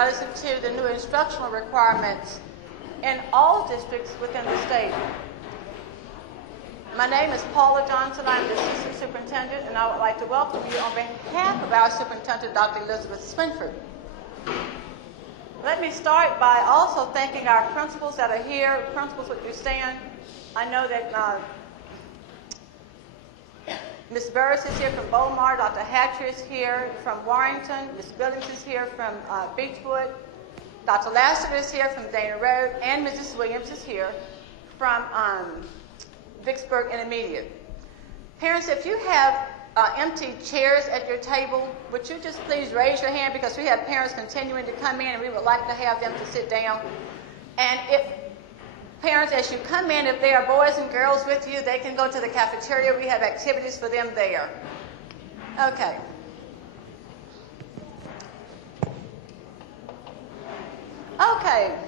relative to the new instructional requirements in all districts within the state. My name is Paula Johnson. I'm the Assistant Superintendent, and I would like to welcome you on behalf of our Superintendent, Dr. Elizabeth Swinford. Let me start by also thanking our principals that are here. Principals, would you stand? I know that Ms. Burris is here from Beaumar, Dr. Hatcher is here from Warrington, Ms. Billings is here from Beechwood, Dr. Lassiter is here from Dana Road, and Mrs. Williams is here from Vicksburg Intermediate. Parents, if you have empty chairs at your table, would you just please raise your hand, because we have parents continuing to come in and we would like to have them to sit down. And if parents, as you come in, if there are boys and girls with you, they can go to the cafeteria. We have activities for them there. Okay. Okay.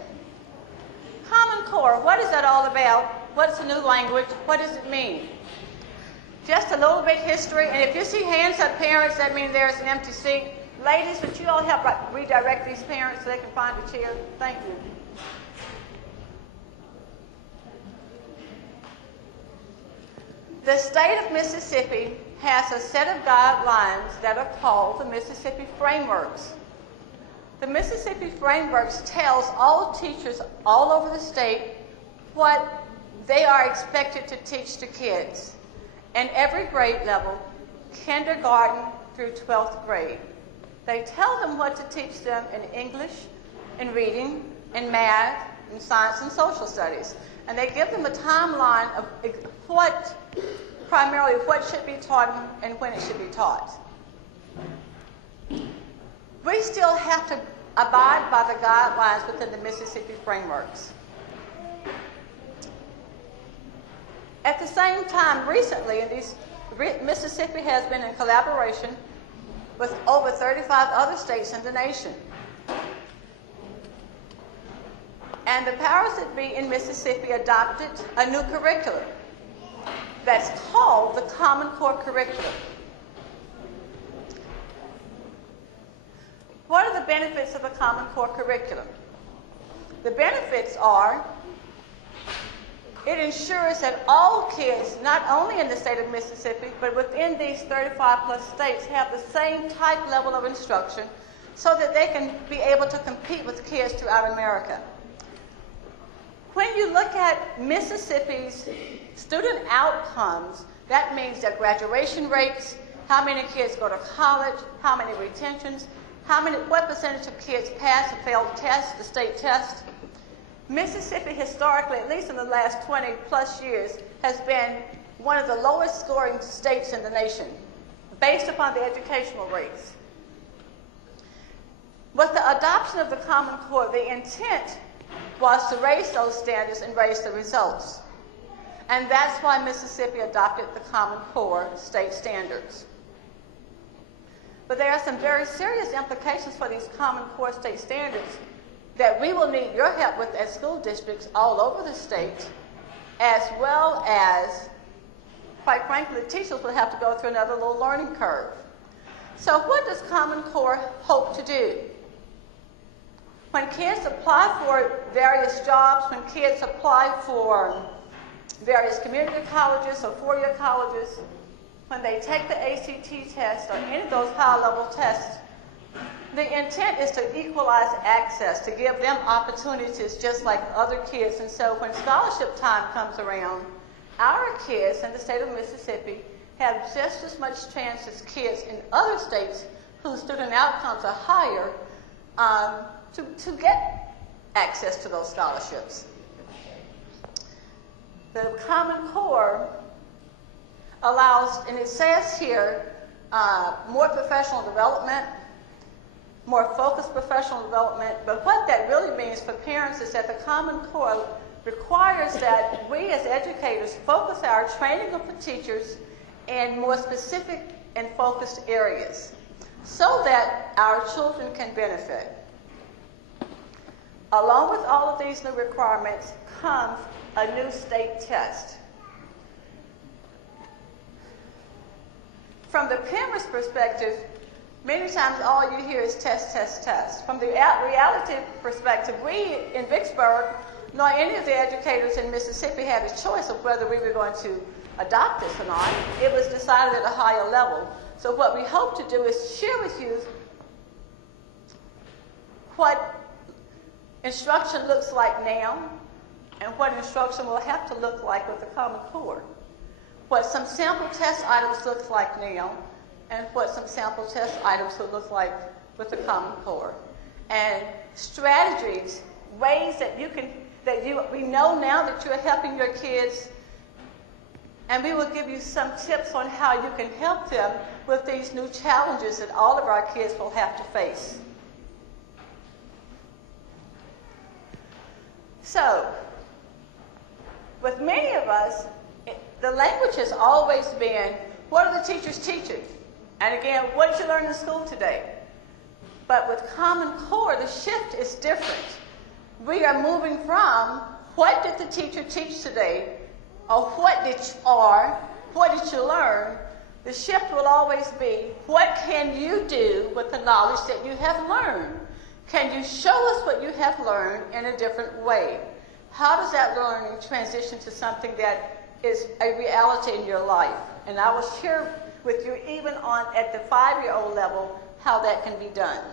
Common Core, what is that all about? What's the new language? What does it mean? Just a little bit history, and if you see hands up, parents, that means there's an empty seat. Ladies, would you all help redirect these parents so they can find a chair? Thank you. The state of Mississippi has a set of guidelines that are called the Mississippi Frameworks. The Mississippi Frameworks tells all teachers all over the state what they are expected to teach to kids in every grade level, kindergarten through 12th grade. They tell them what to teach them in English, in reading, in math, in science and social studies. And they give them a timeline of primarily what should be taught and when it should be taught. We still have to abide by the guidelines within the Mississippi Frameworks. At the same time, recently, Mississippi has been in collaboration with over 35 other states in the nation. And the powers that be in Mississippi adopted a new curriculum that's called the Common Core Curriculum. What are the benefits of a Common Core Curriculum? The benefits are it ensures that all kids, not only in the state of Mississippi, but within these 35 plus states, have the same type level of instruction so that they can be able to compete with kids throughout America. When you look at Mississippi's student outcomes, that means their graduation rates, how many kids go to college, how many retentions, what percentage of kids pass or fail the test, the state test. Mississippi historically, at least in the last 20 plus years, has been one of the lowest scoring states in the nation based upon the educational rates. With the adoption of the Common Core, the intent was to raise those standards and raise the results. And that's why Mississippi adopted the Common Core state standards. But there are some very serious implications for these Common Core state standards that we will need your help with as school districts all over the state, as well as, quite frankly, the teachers will have to go through another little learning curve. So what does Common Core hope to do? When kids apply for various jobs, when kids apply for various community colleges or four-year colleges, when they take the ACT test or any of those high-level tests, the intent is to equalize access, to give them opportunities just like other kids. And so when scholarship time comes around, our kids in the state of Mississippi have just as much chance as kids in other states whose student outcomes are higher to get access to those scholarships. The Common Core allows, and it says here, more professional development, more focused professional development, but what that really means for parents is that the Common Core requires that we as educators focus our training of the teachers in more specific and focused areas so that our children can benefit. Along with all of these new requirements comes a new state test. From the parent's perspective, Many times all you hear is test, test, test. From the reality perspective, we in Vicksburg, nor any of the educators in Mississippi had a choice of whether we were going to adopt this or not. It was decided at a higher level. So what we hope to do is share with you what instruction looks like now and what instruction will have to look like with the Common Core. What some sample test items look like now and what some sample test items will look like with the Common Core. And strategies, ways that we know now that you're helping your kids, and we will give you some tips on how you can help them with these new challenges that all of our kids will have to face. So, with many of us, the language has always been, what are the teachers teaching? And again, what did you learn in school today? But with Common Core, the shift is different. We are moving from, what did the teacher teach today? Or what did you learn? The shift will always be, what can you do with the knowledge that you have learned? Can you show us what you have learned in a different way? How does that learning transition to something that is a reality in your life? And I will share with you even at the 5-year-old level how that can be done.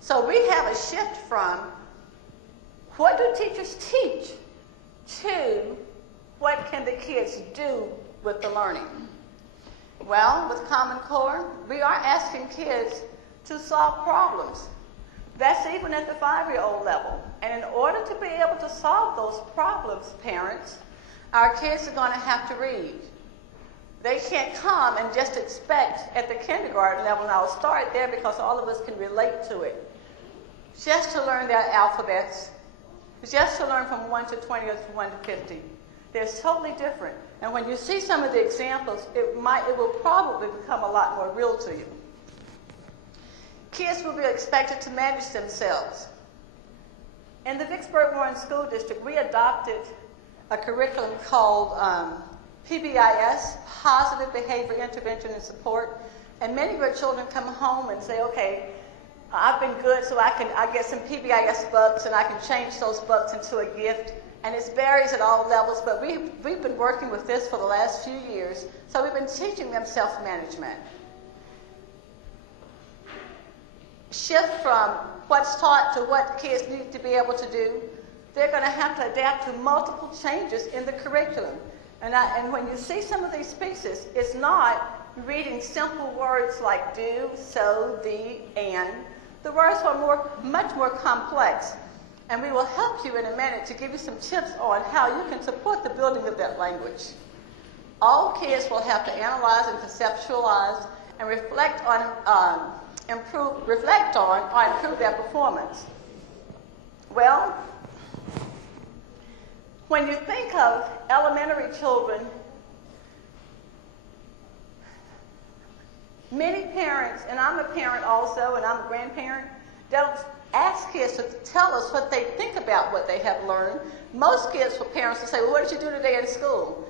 So we have a shift from what do teachers teach to what can the kids do with the learning? Well, with Common Core, we are asking kids to solve problems. That's even at the 5-year-old level. And in order to be able to solve those problems, parents, our kids are going to have to read. They can't come and just expect at the kindergarten level, and I'll start there because all of us can relate to it, just to learn their alphabets, just to learn from 1 to 20 or from 1 to 50. They're totally different. And when you see some of the examples, it will probably become a lot more real to you. Kids will be expected to manage themselves. In the Vicksburg Warren School District, we adopted a curriculum called PBIS, Positive Behavior Intervention and Support. And many of our children come home and say, okay, I've been good, so I get some PBIS bucks and I can change those bucks into a gift. And it varies at all levels, but we've been working with this for the last few years. So we've been teaching them self-management. Shift from what's taught to what kids need to be able to do. They're going to have to adapt to multiple changes in the curriculum. And when you see some of these pieces, it's not reading simple words like do, so, the, and. The words are much more complex. And we will help you in a minute to give you some tips on how you can support the building of that language. All kids will have to analyze and conceptualize and reflect on improve their performance. Well, when you think of elementary children, many parents, and I'm a parent also, and I'm a grandparent, don't ask kids to tell us what they think about what they have learned. Most kids, for parents, will say, well, what did you do today in school?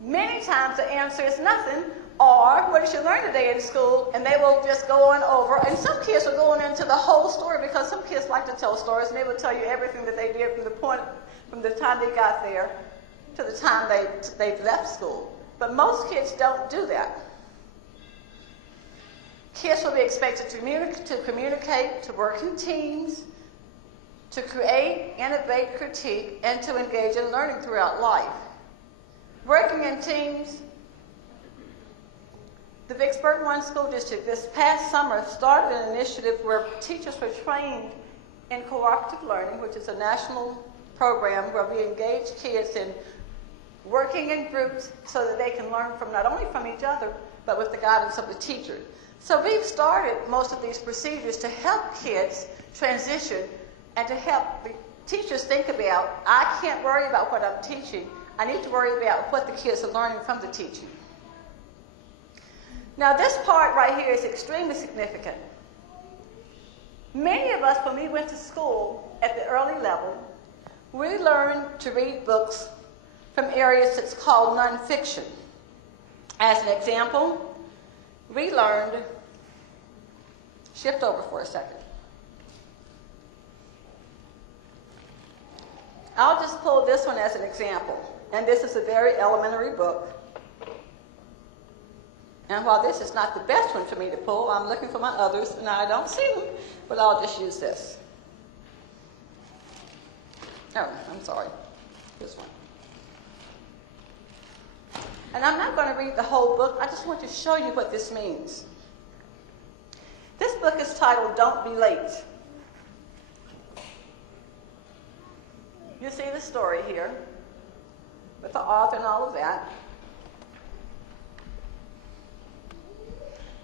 Many times the answer is nothing, or what did you learn today in school? And they will just go on over. And some kids are going into the whole story because some kids like to tell stories, and they will tell you everything that they did from the time they got there to the time they left school. But most kids don't do that. Kids will be expected to communicate, to work in teams, to create, innovate, critique, and to engage in learning throughout life. Working in teams, the Vicksburg Warren School District this past summer started an initiative where teachers were trained in cooperative learning, which is a national program where we engage kids in working in groups so that they can learn from not only from each other, but with the guidance of the teacher. So we've started most of these procedures to help kids transition and to help the teachers think about, I can't worry about what I'm teaching. I need to worry about what the kids are learning from the teaching. Now this part right here is extremely significant. Many of us, when we went to school at the early level, we learned to read books from areas that's called nonfiction. 'fiction. As an example, we learned, shift over for a second. I'll just pull this one as an example. And this is a very elementary book. And while this is not the best one for me to pull, I'm looking for my others, and I don't see them, but I'll just use this. Oh, I'm sorry. This one. And I'm not going to read the whole book. I just want to show you what this means. This book is titled Don't Be Late. You see the story here with the author and all of that.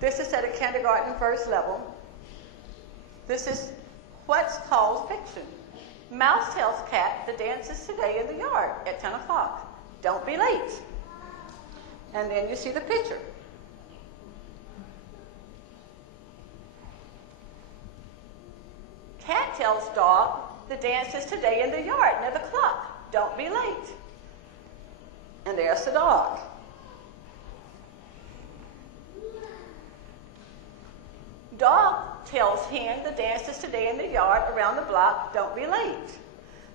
This is at a kindergarten first level. This is what's called fiction. Mouse tells cat the dance is today in the yard at 10 o'clock. Don't be late. And then you see the picture. Cat tells dog the dance is today in the yard near the clock. Don't be late. And there's the dog. Dog tells hen the dance is today in the yard around the block. Don't be late.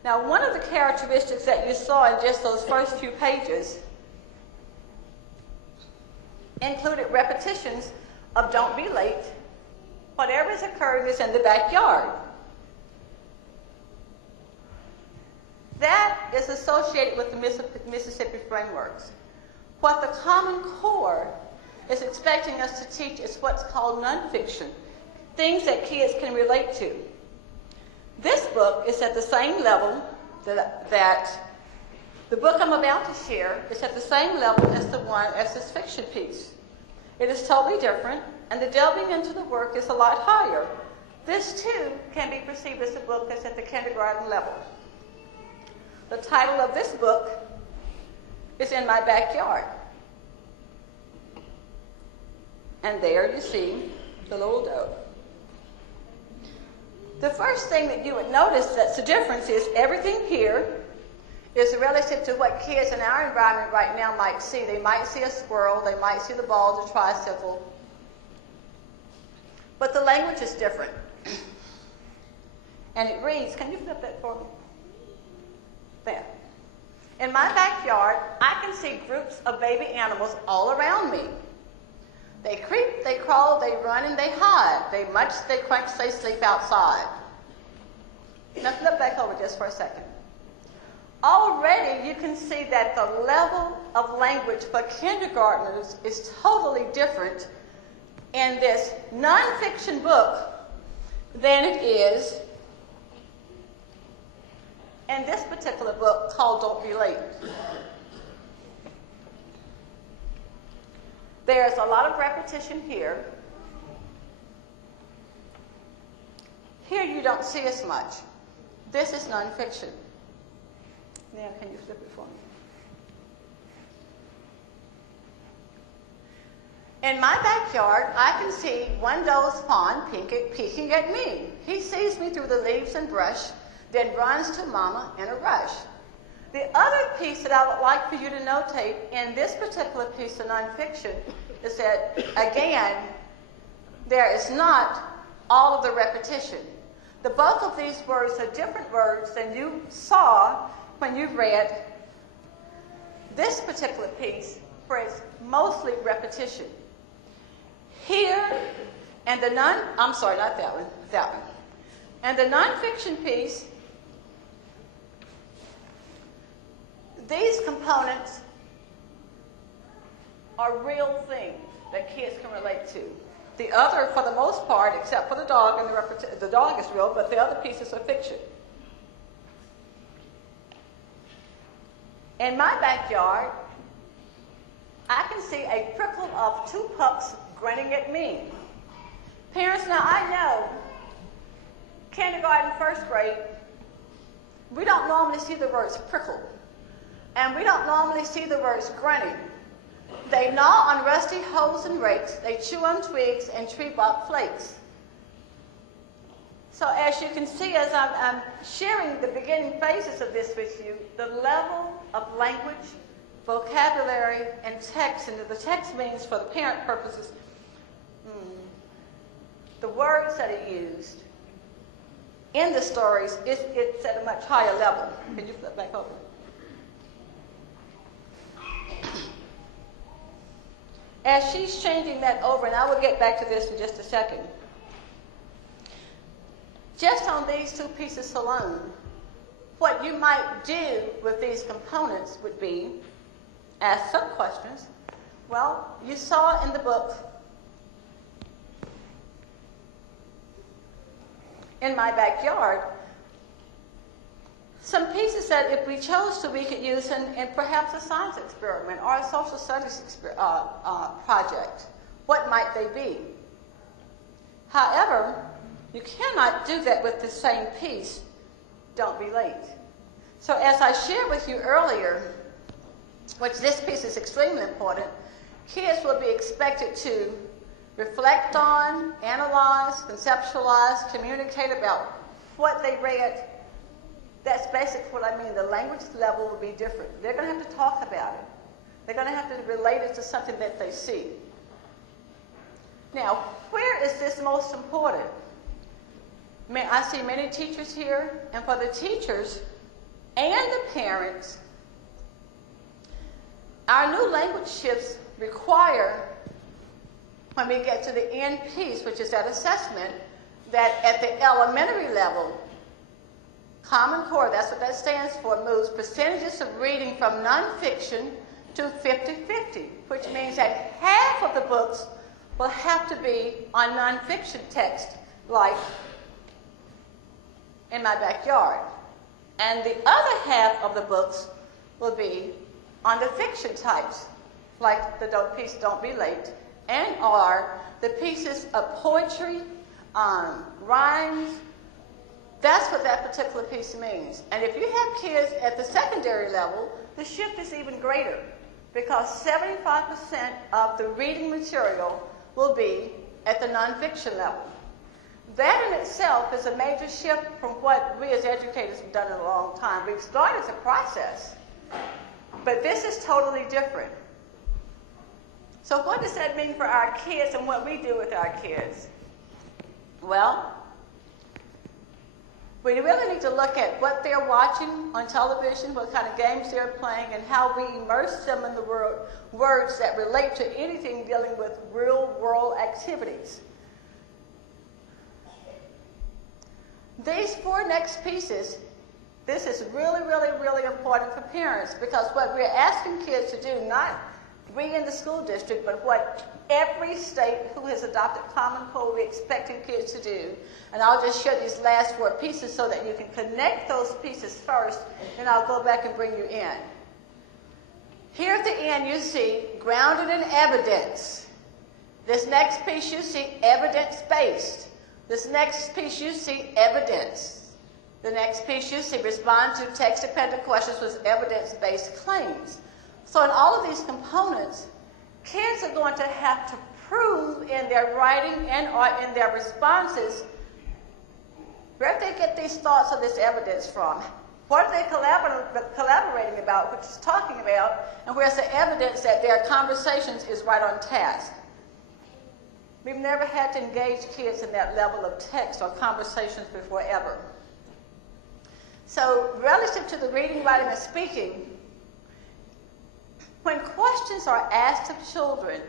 Now, one of the characteristics that you saw in just those first few pages included repetitions of don't be late. Whatever is occurring is in the backyard. That is associated with the Mississippi frameworks. What the Common Core is expecting us to teach is what's called nonfiction, things that kids can relate to. This book is at the same level that the book I'm about to share is at the same level as this fiction piece. It is totally different, and the delving into the work is a lot higher. This, too, can be perceived as a book that's at the kindergarten level. The title of this book is In My Backyard. And there you see the little dog. The first thing that you would notice that's the difference is everything here is relative to what kids in our environment right now might see. They might see a squirrel, they might see the ball of the tricycle. But the language is different. And it reads, can you flip that for me? There. In my backyard, I can see groups of baby animals all around me. They creep, they crawl, they run, and they hide. They munch, they crunch, they sleep outside. Now flip back over just for a second. Already you can see that the level of language for kindergartners is totally different in this nonfiction book than it is in this particular book called Don't Be Late. There's a lot of repetition here. Here you don't see as much. This is nonfiction. Now, can you flip it for me? In my backyard, I can see one doe's fawn peeking at me. He sees me through the leaves and brush, then runs to Mama in a rush. The other piece that I would like for you to notate in this particular piece of nonfiction is that, again, there is not all of the repetition. The bulk of these words are different words than you saw when you read this particular piece, where it's mostly repetition. Here, and the I'm sorry, not that one, that one. And the nonfiction piece, these components are real things that kids can relate to. The other, for the most part, except for the dog, and the dog is real, but the other pieces are fiction. In my backyard, I can see a prickle of two pups grinning at me. Parents, now I know, kindergarten, first grade, we don't normally see the words prickle. And we don't normally see the words grinning. They gnaw on rusty hoes and rakes. They chew on twigs and tree bark flakes. So as you can see, as I'm sharing the beginning phases of this with you, the level of language, vocabulary, and text, and the text means for the parent purposes, the words that it used in the stories, it's at a much higher level. Can you flip back over? As she's changing that over, and I will get back to this in just a second, just on these two pieces alone, what you might do with these components would be ask some questions. Well, you saw in the book, In My Backyard, some pieces that if we chose to, we could use in perhaps a science experiment or a social studies project. What might they be? However, you cannot do that with the same piece, Don't Be Late. So as I shared with you earlier, which this piece is extremely important, kids will be expected to reflect on, analyze, conceptualize, communicate about what they read. That's basically what I mean. The language level will be different. They're going to have to talk about it. They're going to have to relate it to something that they see. Now, where is this most important? I see many teachers here, and for the teachers and the parents, our new language shifts require, when we get to the end piece, which is that assessment, that at the elementary level, Common Core, that's what that stands for, moves percentages of reading from nonfiction to 50-50, which means that half of the books will have to be on nonfiction text, like In My Backyard. And the other half of the books will be on the fiction types, like the piece Don't Be Late, and are the pieces of poetry, rhymes. That's what that particular piece means. And if you have kids at the secondary level, the shift is even greater, because 75% of the reading material will be at the nonfiction level. That in itself is a major shift from what we as educators have done in a long time. We've started the process, but this is totally different. So what does that mean for our kids and what we do with our kids? Well, we really need to look at what they're watching on television, what kind of games they're playing, and how we immerse them in the words that relate to anything dealing with real-world activities. These four next pieces, this is really, really, really important for parents, because what we're asking kids to do, not we in the school district, but what every state who has adopted Common Core, we're expecting kids to do. And I'll just show these last four pieces so that you can connect those pieces first, and I'll go back and bring you in. Here at the end, you see grounded in evidence. This next piece, you see evidence-based. This next piece, you see evidence. The next piece, you see respond to text-dependent questions with evidence-based claims. So in all of these components, kids are going to have to prove in their writing and or in their responses where they get these thoughts or this evidence from. What are they collaborating about, which is talking about, and where's the evidence that their conversations is right on task. We've never had to engage kids in that level of text or conversations before ever. So relative to the reading, writing, and speaking, when questions are asked of children,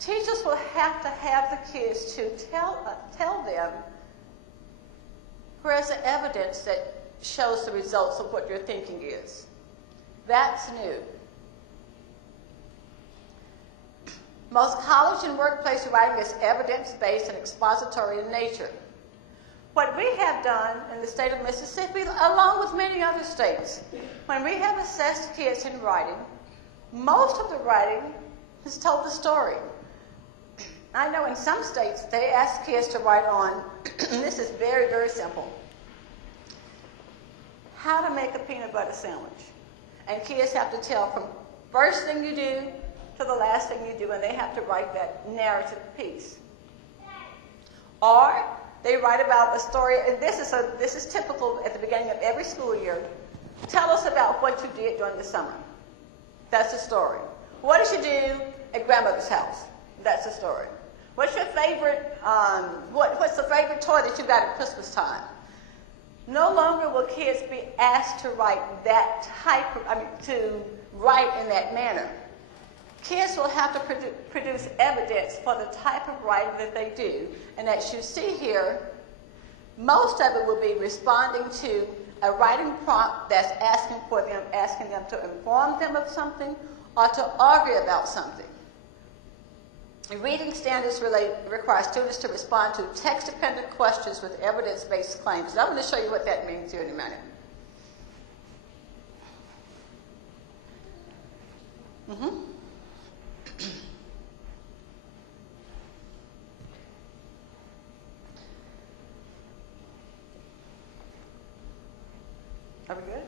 teachers will have to have the kids to tell them where's the evidence that shows the results of what your thinking is. That's new. Most college and workplace writing is evidence-based and expository in nature. What we have done in the state of Mississippi, along with many other states, when we have assessed kids in writing, most of the writing has told the story. I know in some states they ask kids to write on, and this is very, very simple, how to make a peanut butter sandwich. And kids have to tell from first thing you do to the last thing you do, and they have to write that narrative piece. Or they write about a story, and this is typical at the beginning of every school year. Tell us about what you did during the summer. That's the story. What did you do at grandmother's house? That's the story. What's your favorite, what's the favorite toy that you got at Christmas time? No longer will kids be asked to write that type of, to write in that manner. Kids will have to produce evidence for the type of writing that they do. And as you see here, most of it will be responding to a writing prompt that's asking them to inform them of something or to argue about something. Reading standards require students to respond to text-dependent questions with evidence-based claims. And I'm going to show you what that means here in a minute. Are we good?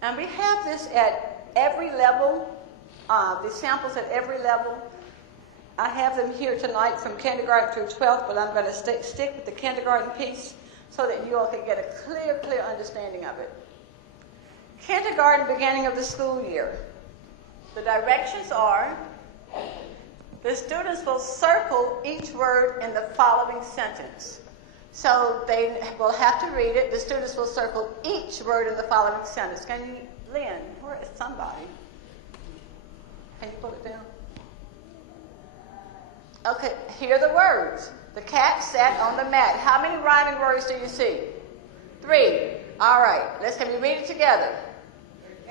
And we have this at every level, the samples at every level. I have them here tonight from kindergarten through 12th, but I'm going to stick with the kindergarten piece so that you all can get a clear understanding of it. Kindergarten, beginning of the school year. The directions are, the students will circle each word in the following sentence. So they will have to read it. The students will circle each word in the following sentence. Can you, Lynn, where is somebody? Can you put it down? Okay, here are the words. The cat sat on the mat. How many rhyming words do you see? 3. All right, can we read it together?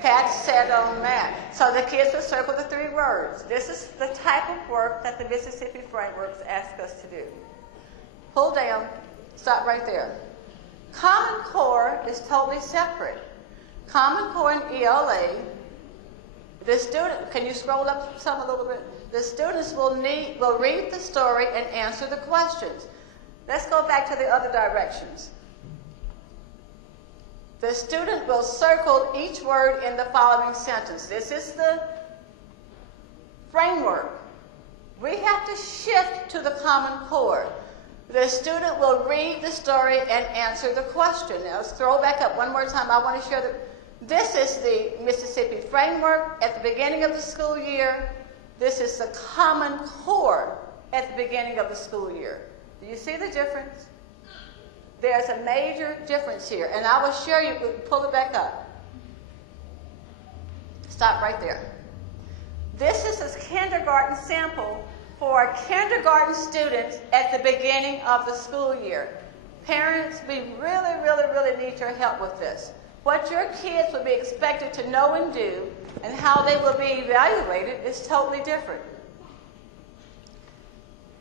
Cat sat on the mat. So the kids will circle the 3 words. This is the type of work that the Mississippi frameworks ask us to do. Pull down. Stop right there. Common Core is totally separate. Common Core and ELA, the student, can you scroll up some a little bit? The students will read the story and answer the questions. Let's go back to the other directions. The student will circle each word in the following sentence. This is the framework. We have to shift to the Common Core. The student will read the story and answer the question. Now, let's throw back up one more time. I want to share this is the Mississippi framework at the beginning of the school year. This is the Common Core at the beginning of the school year. Do you see the difference? There's a major difference here, and I will share you, pull it back up. Stop right there. This is a kindergarten sample for kindergarten students at the beginning of the school year. Parents, we really need your help with this. What your kids will be expected to know and do and how they will be evaluated is totally different.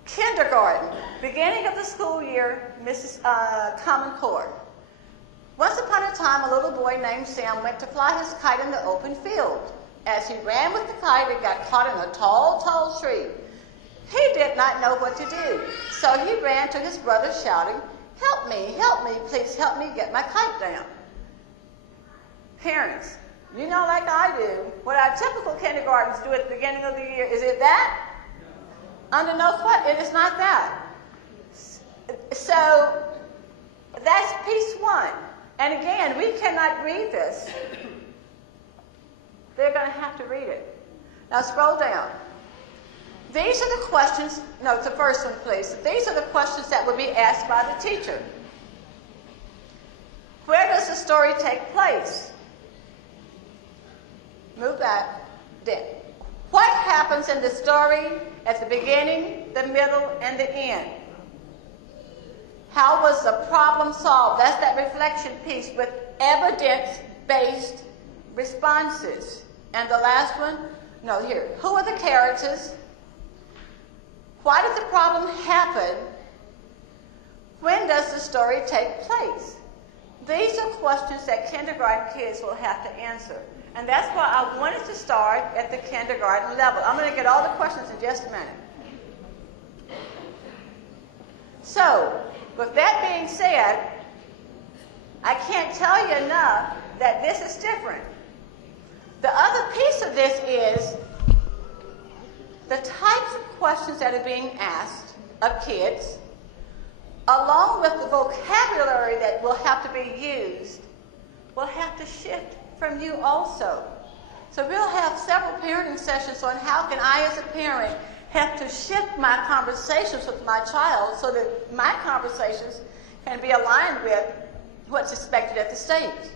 Kindergarten, beginning of the school year, Common Core. Once upon a time, a little boy named Sam went to fly his kite in the open field. As he ran with the kite, it got caught in a tall tree. He did not know what to do, so he ran to his brother shouting, help me, please help me get my kite down." Parents, you know like I do, what our typical kindergartens do at the beginning of the year, is it that? Under no question, it is not that. So that's piece 1. And again, we cannot read this. They're going to have to read it. Now scroll down. These are the questions, no, the first one please. These are the questions that will be asked by the teacher. Where does the story take place? Move back. Then. What happens in the story at the beginning, the middle, and the end? How was the problem solved? That's that reflection piece with evidence-based responses. And the last one, no, here. Who are the characters? Why did the problem happen? When does the story take place? These are questions that kindergarten kids will have to answer. And that's why I wanted to start at the kindergarten level. I'm going to get all the questions in just a minute. So, with that being said, I can't tell you enough that this is different. The other piece of this is the types of questions that are being asked of kids, along with the vocabulary that will have to be used, will have to shift from you also. So we'll have several parenting sessions on how can I as a parent have to shift my conversations with my child so that my conversations can be aligned with what's expected at the stage.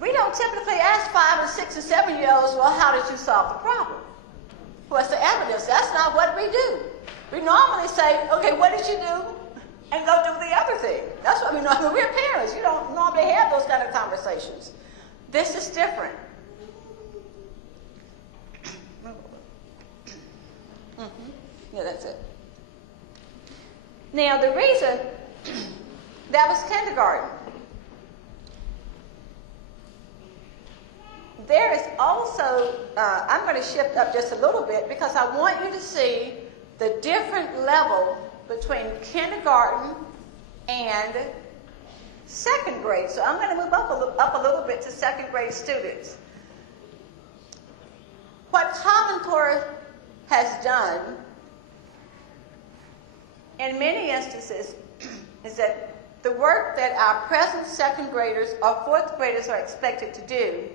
We don't typically ask 5 and 6 and 7-year-olds, well, how did you solve the problem? What's the evidence? That's not what we do. We normally say, okay, what did you do? And go do the other thing. That's what we normally, we're parents. You don't normally have those kind of conversations. This is different. Yeah, that's it. Now, the reason that was kindergarten. There is also, I'm going to shift up just a little bit because I want you to see the different level between kindergarten and second grade. So I'm going to move up a little bit to second grade students. What Common Core has done in many instances is that the work that our present second graders or fourth graders are expected to do,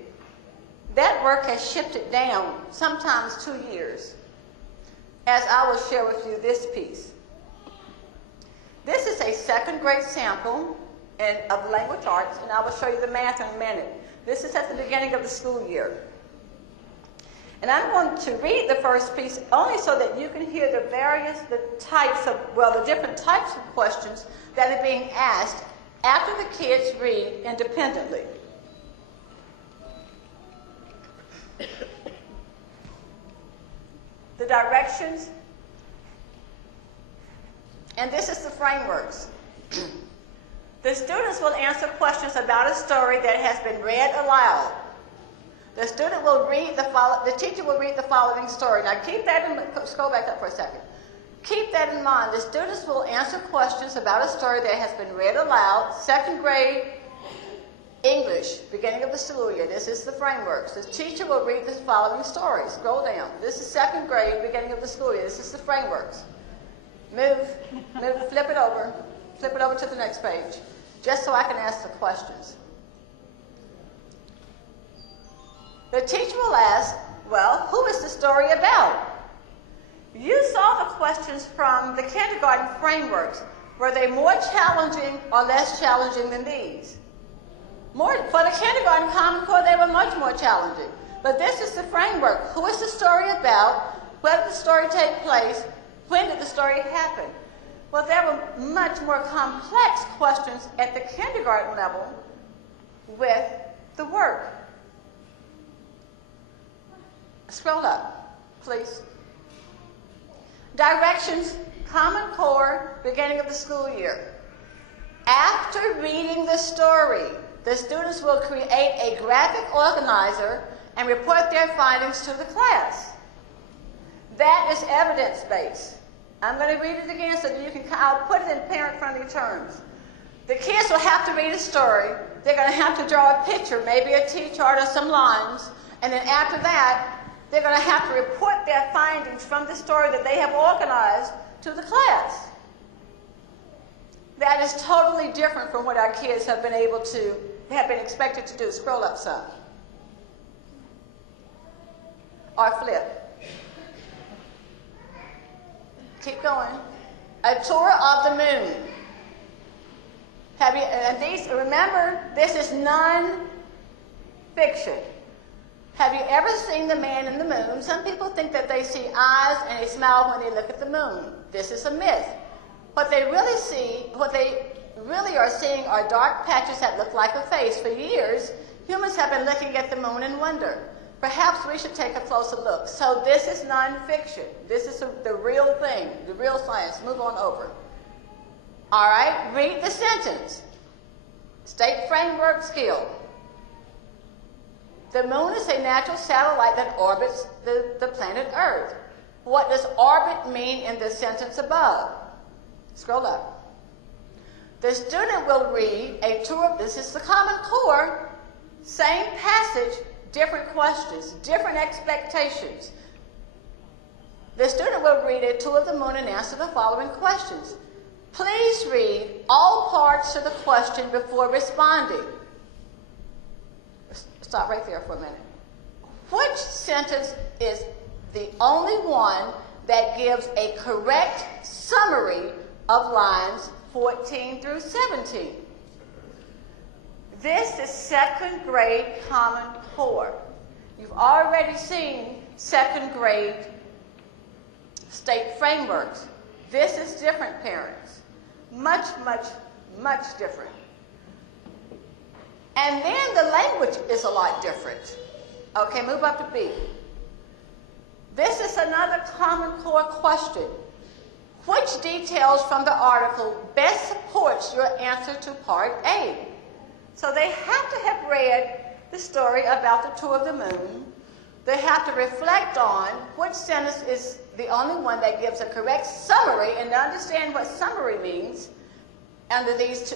that work has shifted down sometimes 2 years, as I will share with you this piece. This is a second grade sample of language arts, and I will show you the math in a minute. This is at the beginning of the school year. And I'm going to read the first piece only so that you can hear the different types of questions that are being asked after the kids read independently. The directions, and this is the frameworks. The students will answer questions about a story that has been read aloud. The student will read the teacher will read the following story. Now keep that in, scroll back up for a second. Keep that in mind. The students will answer questions about a story that has been read aloud. Second grade English, beginning of the school year. This is the frameworks. The teacher will read the following story. Scroll down. This is second grade, beginning of the school year. This is the frameworks. Flip it over. Flip it over to the next page, just so I can ask the questions. The teacher will ask, well, who is the story about? You saw the questions from the kindergarten frameworks. Were they more challenging or less challenging than these? For the kindergarten Common Core, they were much more challenging. But this is the framework. Who is the story about? Where did the story take place? When did the story happen? Well, there were much more complex questions at the kindergarten level with the work. Scroll up, please. Directions, Common Core, beginning of the school year. After reading the story, the students will create a graphic organizer and report their findings to the class. That is evidence-based. I'm going to read it again so that you can, I'll put it in parent-friendly terms. The kids will have to read a story. They're going to have to draw a picture, maybe a T-chart or some lines, and then after that, they're going to have to report their findings from the story that they have organized to the class. That is totally different from what our kids have been expected to do. Scroll up some. Or flip. Keep going. A tour of the moon. Remember, this is non-fiction. Have you ever seen The Man in the Moon? Some people think that they see eyes and they smile when they look at the moon. This is a myth. What they really are seeing are dark patches that look like a face. For years, humans have been looking at the moon and wonder, perhaps we should take a closer look. So this is non-fiction. This is the real thing, the real science. Move on over. All right, read the sentence. State framework skill. The moon is a natural satellite that orbits the planet Earth. What does orbit mean in the sentence above? Scroll up. The student will read a tour. This is the Common Core. Same passage, different questions, different expectations. The student will read a tour of the moon and answer the following questions. Please read all parts of the question before responding. Stop right there for a minute. Which sentence is the only one that gives a correct summary of lines 14 through 17? This is second grade Common Core. You've already seen second grade state frameworks. This is different, parents. Much, much, much different. And then the language is a lot different. Okay, move up to B. This is another Common Core question. Which details from the article best supports your answer to part A? So they have to have read the story about the tour of the moon. They have to reflect on which sentence is the only one that gives a correct summary and understand what summary means under these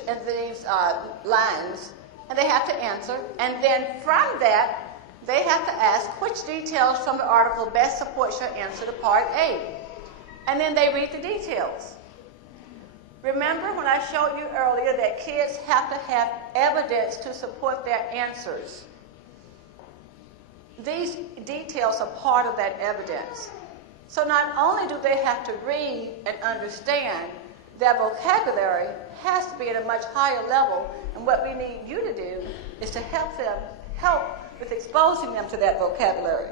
lines. And they have to answer. And then from that, they have to ask which details from the article best supports your answer to part A. And then they read the details. Remember when I showed you earlier that kids have to have evidence to support their answers? These details are part of that evidence. So not only do they have to read and understand, their vocabulary has to be at a much higher level, and what we need you to do is to help with exposing them to that vocabulary.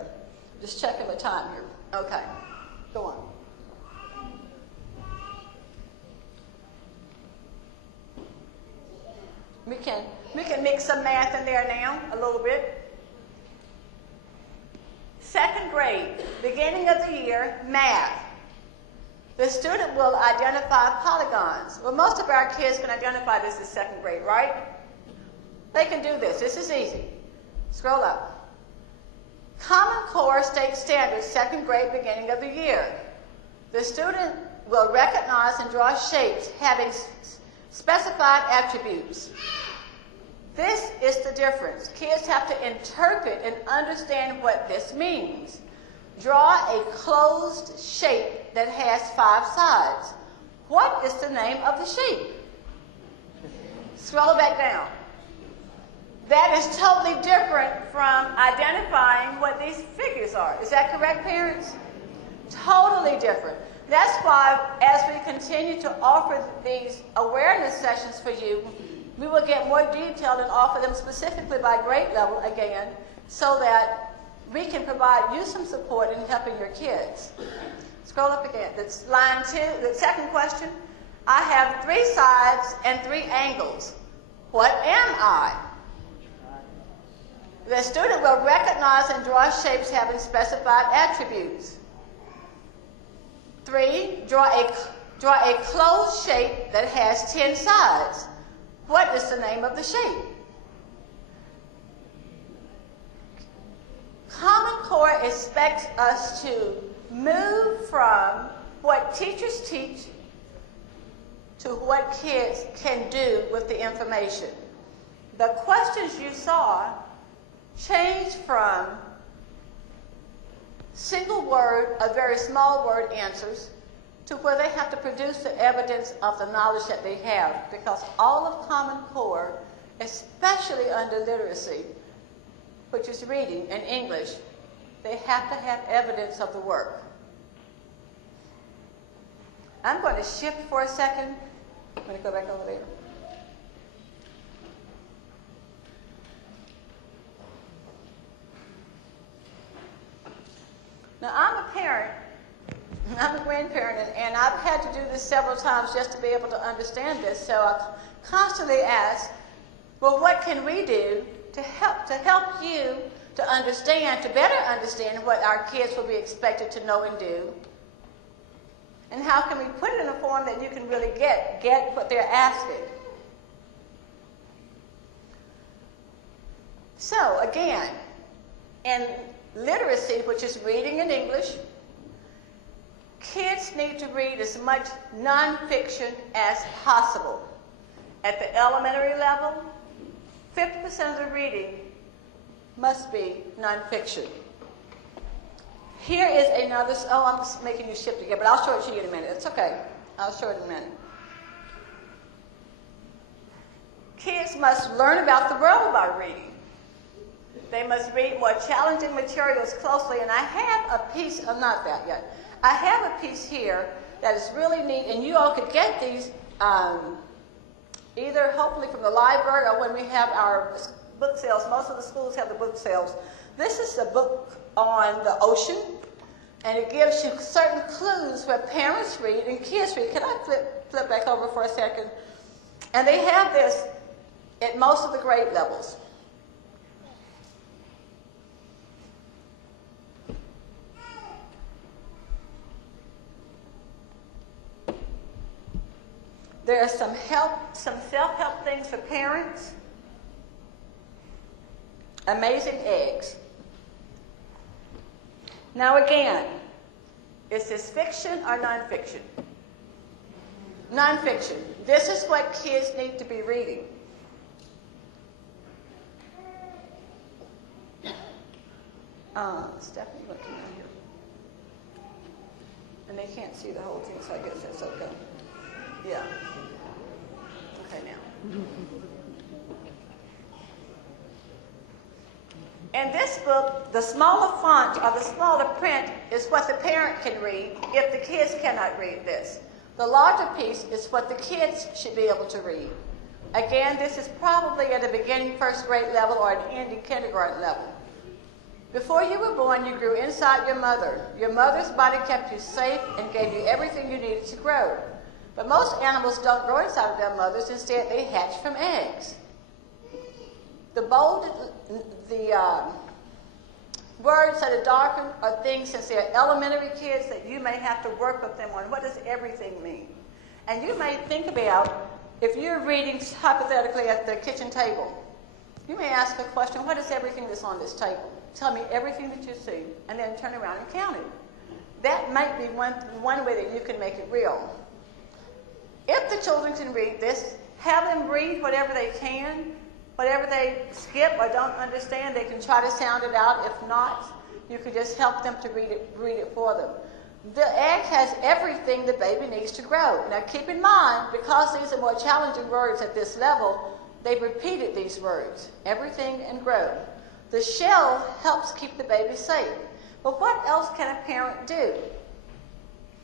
Just checking the time here. Okay, go on. We can mix some math in there now, a little bit. Second grade, beginning of the year, math. The student will identify polygons. Well, most of our kids can identify this as second grade, right? They can do this. This is easy. Scroll up. Common Core State Standards, second grade, beginning of the year. The student will recognize and draw shapes having specified attributes. This is the difference. Kids have to interpret and understand what this means. Draw a closed shape that has 5 sides. What is the name of the shape? Scroll back down. That is totally different from identifying what these figures are. Is that correct, parents? Totally different. That's why, as we continue to offer these awareness sessions for you, we will get more detailed and offer them specifically by grade level again, so that we can provide you some support in helping your kids. Scroll up again. That's line 2, the second question. I have 3 sides and 3 angles. What am I? The student will recognize and draw shapes having specified attributes. 3, draw a closed shape that has 10 sides. What is the name of the shape? Common Core expects us to move from what teachers teach to what kids can do with the information. The questions you saw changed from single word, a very small word answers, to where they have to produce the evidence of the knowledge that they have, because all of Common Core, especially under literacy, which is reading and English, they have to have evidence of the work. I'm going to shift for a second. I'm going to go back over there. Now, I'm a parent, I'm a grandparent, and I've had to do this several times just to be able to understand this, so I constantly ask, well, what can we do to help you to understand, to better understand what our kids will be expected to know and do? And how can we put it in a form that you can really get what they're asking? So, again, in literacy, which is reading in English, kids need to read as much nonfiction as possible. At the elementary level, 50% of the reading must be nonfiction. Here is another, I'm just making you shift again, but I'll show it to you in a minute. It's okay. I'll show it in a minute. Kids must learn about the world by reading. They must read more challenging materials closely. And I have a piece, not that yet. I have a piece here that is really neat, and you all could get these either hopefully from the library or when we have our book sales. Most of the schools have the book sales. This is a book on the ocean, and it gives you certain clues where parents read and kids read. Can I flip back over for a second? And they have this at most of the grade levels. There are some self-help things for parents. Amazing eggs. Now again, is this fiction or nonfiction? Nonfiction. This is what kids need to be reading. Stephanie, what can I hear? And they can't see the whole thing, so I guess that's okay. Yeah. Okay, now. In this book, the smaller font or the smaller print is what the parent can read if the kids cannot read this. The larger piece is what the kids should be able to read. Again, this is probably at a beginning first grade level or an ending kindergarten level. Before you were born, you grew inside your mother. Your mother's body kept you safe and gave you everything you needed to grow. But most animals don't grow inside of their mothers. Instead, they hatch from eggs. The words that are darkened are things, since they're elementary kids, that you may have to work with them on. What does everything mean? And you may think about, if you're reading hypothetically at the kitchen table, you may ask a question, what is everything that's on this table? Tell me everything that you see, and then turn around and count it. That might be one way that you can make it real. If the children can read this, have them read whatever they can. Whatever they skip or don't understand, they can try to sound it out. If not, you can just help them to read it for them. The egg has everything the baby needs to grow. Now keep in mind, because these are more challenging words at this level, they've repeated these words, everything and grow. The shell helps keep the baby safe. But what else can a parent do?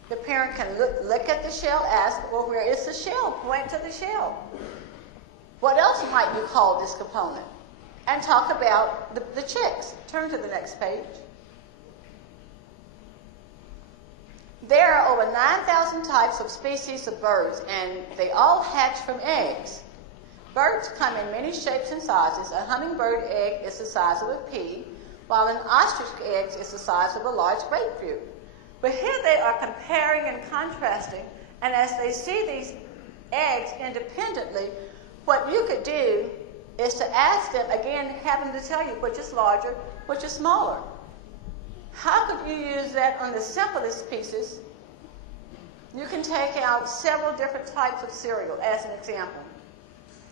The parent can look at the shell, ask, well, where is the shell? Point to the shell. What else might you call this component? And talk about the chicks. Turn to the next page. There are over 9,000 types of species of birds, and they all hatch from eggs. Birds come in many shapes and sizes. A hummingbird egg is the size of a pea, while an ostrich egg is the size of a large grapefruit. But here they are comparing and contrasting, and as they see these eggs independently, what you could do is to ask them, again, have them to tell you which is larger, which is smaller. How could you use that on the simplest pieces? You can take out several different types of cereal as an example.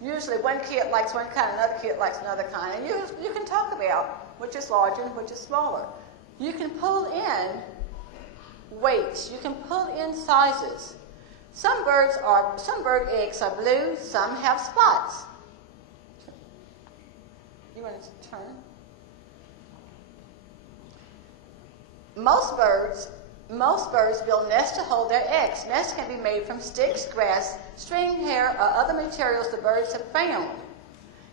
Usually one kid likes one kind, another kid likes another kind, and you can talk about which is larger and which is smaller. You can pull in weights. You can pull in sizes. Some bird eggs are blue, some have spots. You want to turn? Most birds build nests to hold their eggs. Nests can be made from sticks, grass, string, hair, or other materials the birds have found.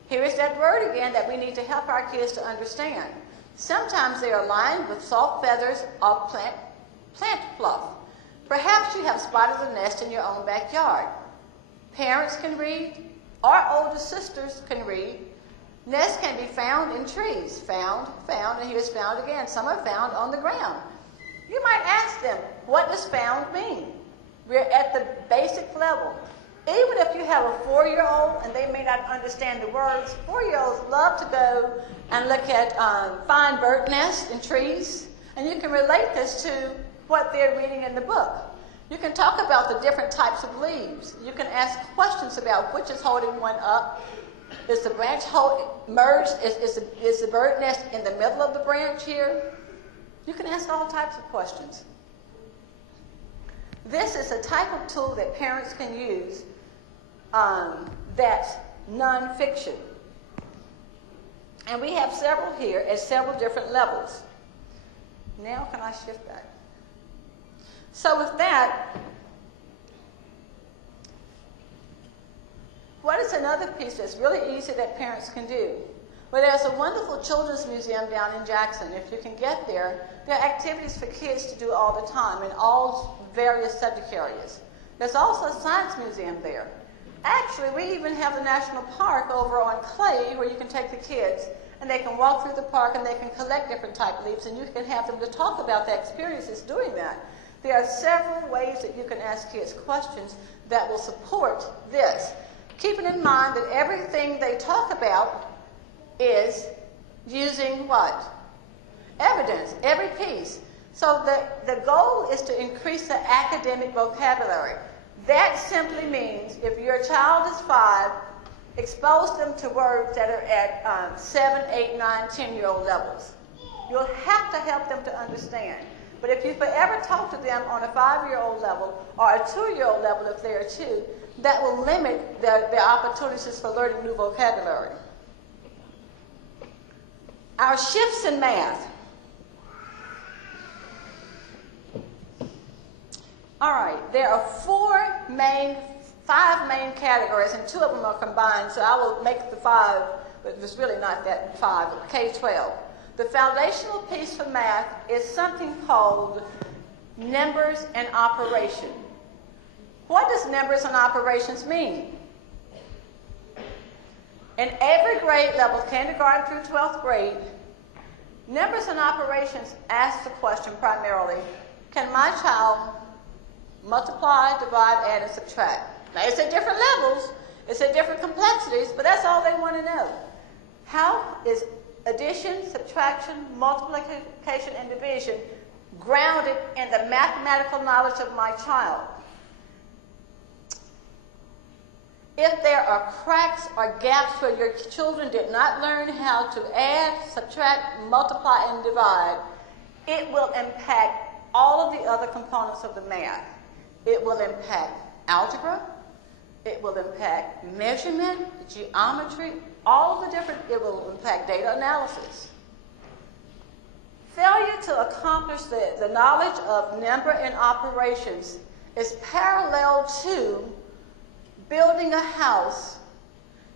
Here is that word again that we need to help our kids to understand. Sometimes they are lined with soft feathers or plant fluff. Perhaps you have spotted a nest in your own backyard. Parents can read, or older sisters can read. Nests can be found in trees. Found, and here's found again. Some are found on the ground. You might ask them, what does found mean? We're at the basic level. Even if you have a 4-year-old and they may not understand the words, 4-year-olds love to go and look at find bird nests in trees, and you can relate this to what they're reading in the book. You can talk about the different types of leaves. You can ask questions about which is holding one up. Is the branch merged? Is the bird nest in the middle of the branch here? You can ask all types of questions. This is a type of tool that parents can use that's nonfiction. And we have several here at several different levels. Now can I shift that? So with that, what is another piece that's really easy that parents can do? Well, there's a wonderful children's museum down in Jackson. If you can get there, there are activities for kids to do all the time in all various subject areas. There's also a science museum there. Actually, we even have the national park over on Clay where you can take the kids and they can walk through the park and they can collect different type leaves and you can have them to talk about their experiences doing that. There are several ways that you can ask kids questions that will support this. Keeping in mind that everything they talk about is using what? Evidence, every piece. So the goal is to increase the academic vocabulary. That simply means if your child is 5, expose them to words that are at 7, 8, 9, 10-year-old levels. You'll have to help them to understand. But if you forever talk to them on a 5-year-old level or a 2-year-old level if they are 2, that will limit their opportunities for learning new vocabulary. Our shifts in math. All right, there are 5 main categories, and 2 of them are combined, so I will make the 5, but it's really not that 5, K-12. The foundational piece for math is something called numbers and operation. What does numbers and operations mean? In every grade level, kindergarten through 12th grade, numbers and operations ask the question primarily, can my child multiply, divide, add, and subtract? Now, it's at different levels, it's at different complexities, but that's all they want to know. How is addition, subtraction, multiplication, and division grounded in the mathematical knowledge of my child? If there are cracks or gaps where your children did not learn how to add, subtract, multiply, and divide, it will impact all of the other components of the math. It will impact algebra, it will impact measurement, geometry, all the different, it will impact data analysis. Failure to accomplish the knowledge of number and operations is parallel to building a house,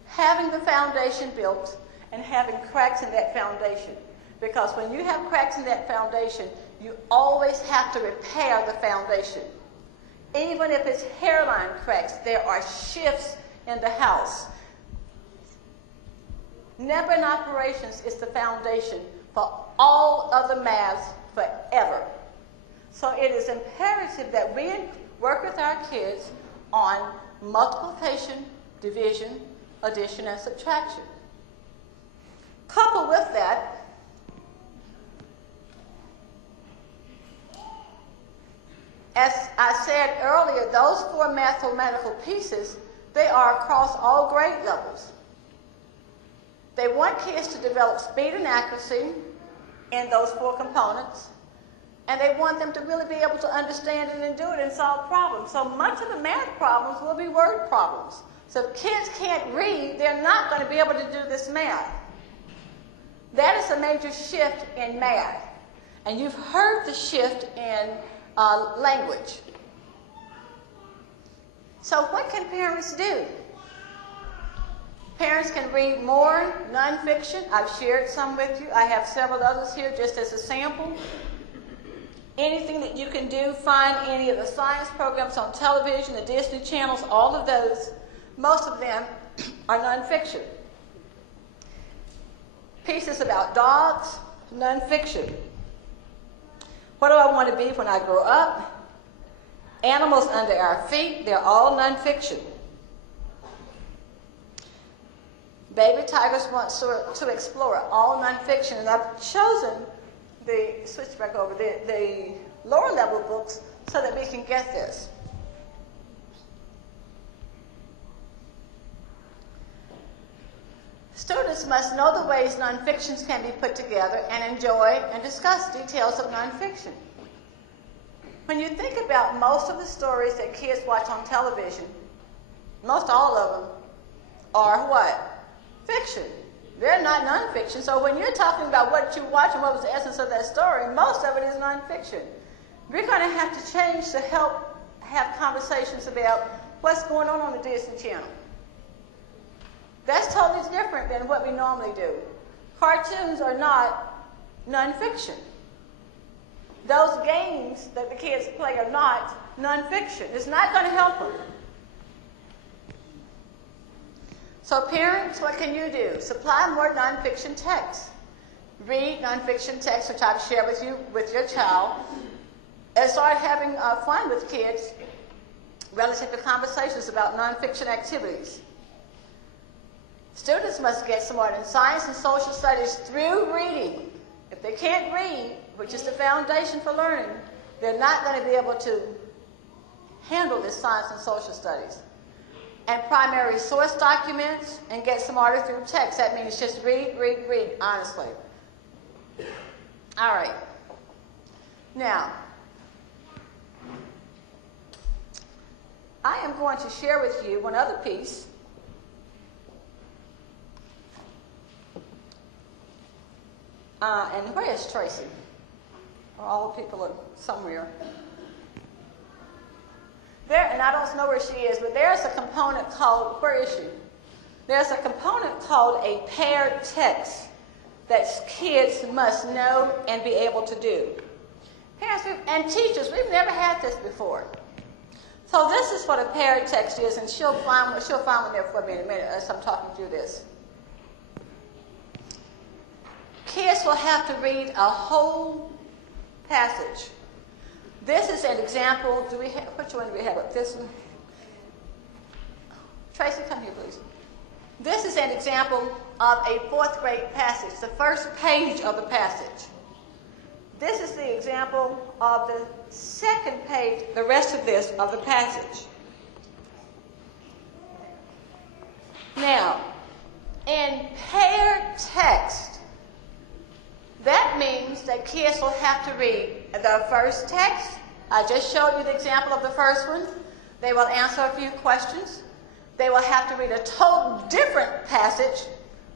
having the foundation built, and having cracks in that foundation. Because when you have cracks in that foundation, you always have to repair the foundation. Even if it's hairline cracks, there are shifts in the house. Number and operations is the foundation for all other maths forever. So it is imperative that we work with our kids on multiplication, division, addition, and subtraction. Coupled with that, as I said earlier, those 4 mathematical pieces, they are across all grade levels. They want kids to develop speed and accuracy in those 4 components, and they want them to really be able to understand it and do it and solve problems. So much of the math problems will be word problems. So if kids can't read, they're not going to be able to do this math. That is a major shift in math. And you've heard the shift in language. So what can parents do? Parents can read more nonfiction. I've shared some with you. I have several others here just as a sample. Anything that you can do, find any of the science programs on television, the Disney channels, all of those. Most of them are nonfiction. Pieces about dogs, nonfiction. What do I want to be when I grow up? Animals under our feet, they're all nonfiction. Baby tigers want to explore, all nonfiction. And I've chosen switch back over, the lower level books so that we can get this. Students must know the ways nonfictions can be put together and enjoy and discuss details of nonfiction. When you think about most of the stories that kids watch on television, most all of them are what? Fiction. They're not nonfiction. So when you're talking about what you watch and what was the essence of that story, most of it is nonfiction. We're going to have to change to help have conversations about what's going on the Disney Channel. That's totally different than what we normally do. Cartoons are not nonfiction. Those games that the kids play are not nonfiction. It's not going to help them. So parents, what can you do? Supply more nonfiction text. Read nonfiction text, which I've shared with you, with your child, and start having fun with kids relative to conversations about nonfiction activities. Students must get smart in science and social studies through reading. If they can't read, which is the foundation for learning, they're not going to be able to handle this science and social studies. And primary source documents, and get smarter through text. That means just read, read, read, honestly. All right. Now, I am going to share with you one other piece. And where is Tracy? Well, all the people are somewhere. There, and I don't know where she is, but there's a component called, where is she? There's a component called a paired text that kids must know and be able to do. Parents and teachers, we've never had this before. So this is what a paired text is, and she'll find one there for me in a minute as I'm talking through this. Kids will have to read a whole passage. This is an example. Do we have, which one do we have up? This one? Tracy, come here, please. This is an example of a 4th grade passage, the first page of the passage. This is the example of the 2nd page, the rest of this, of the passage. Now, in paired text, that means that kids will have to read the first text. I just showed you the example of the first one. They will answer a few questions. They will have to read a total different passage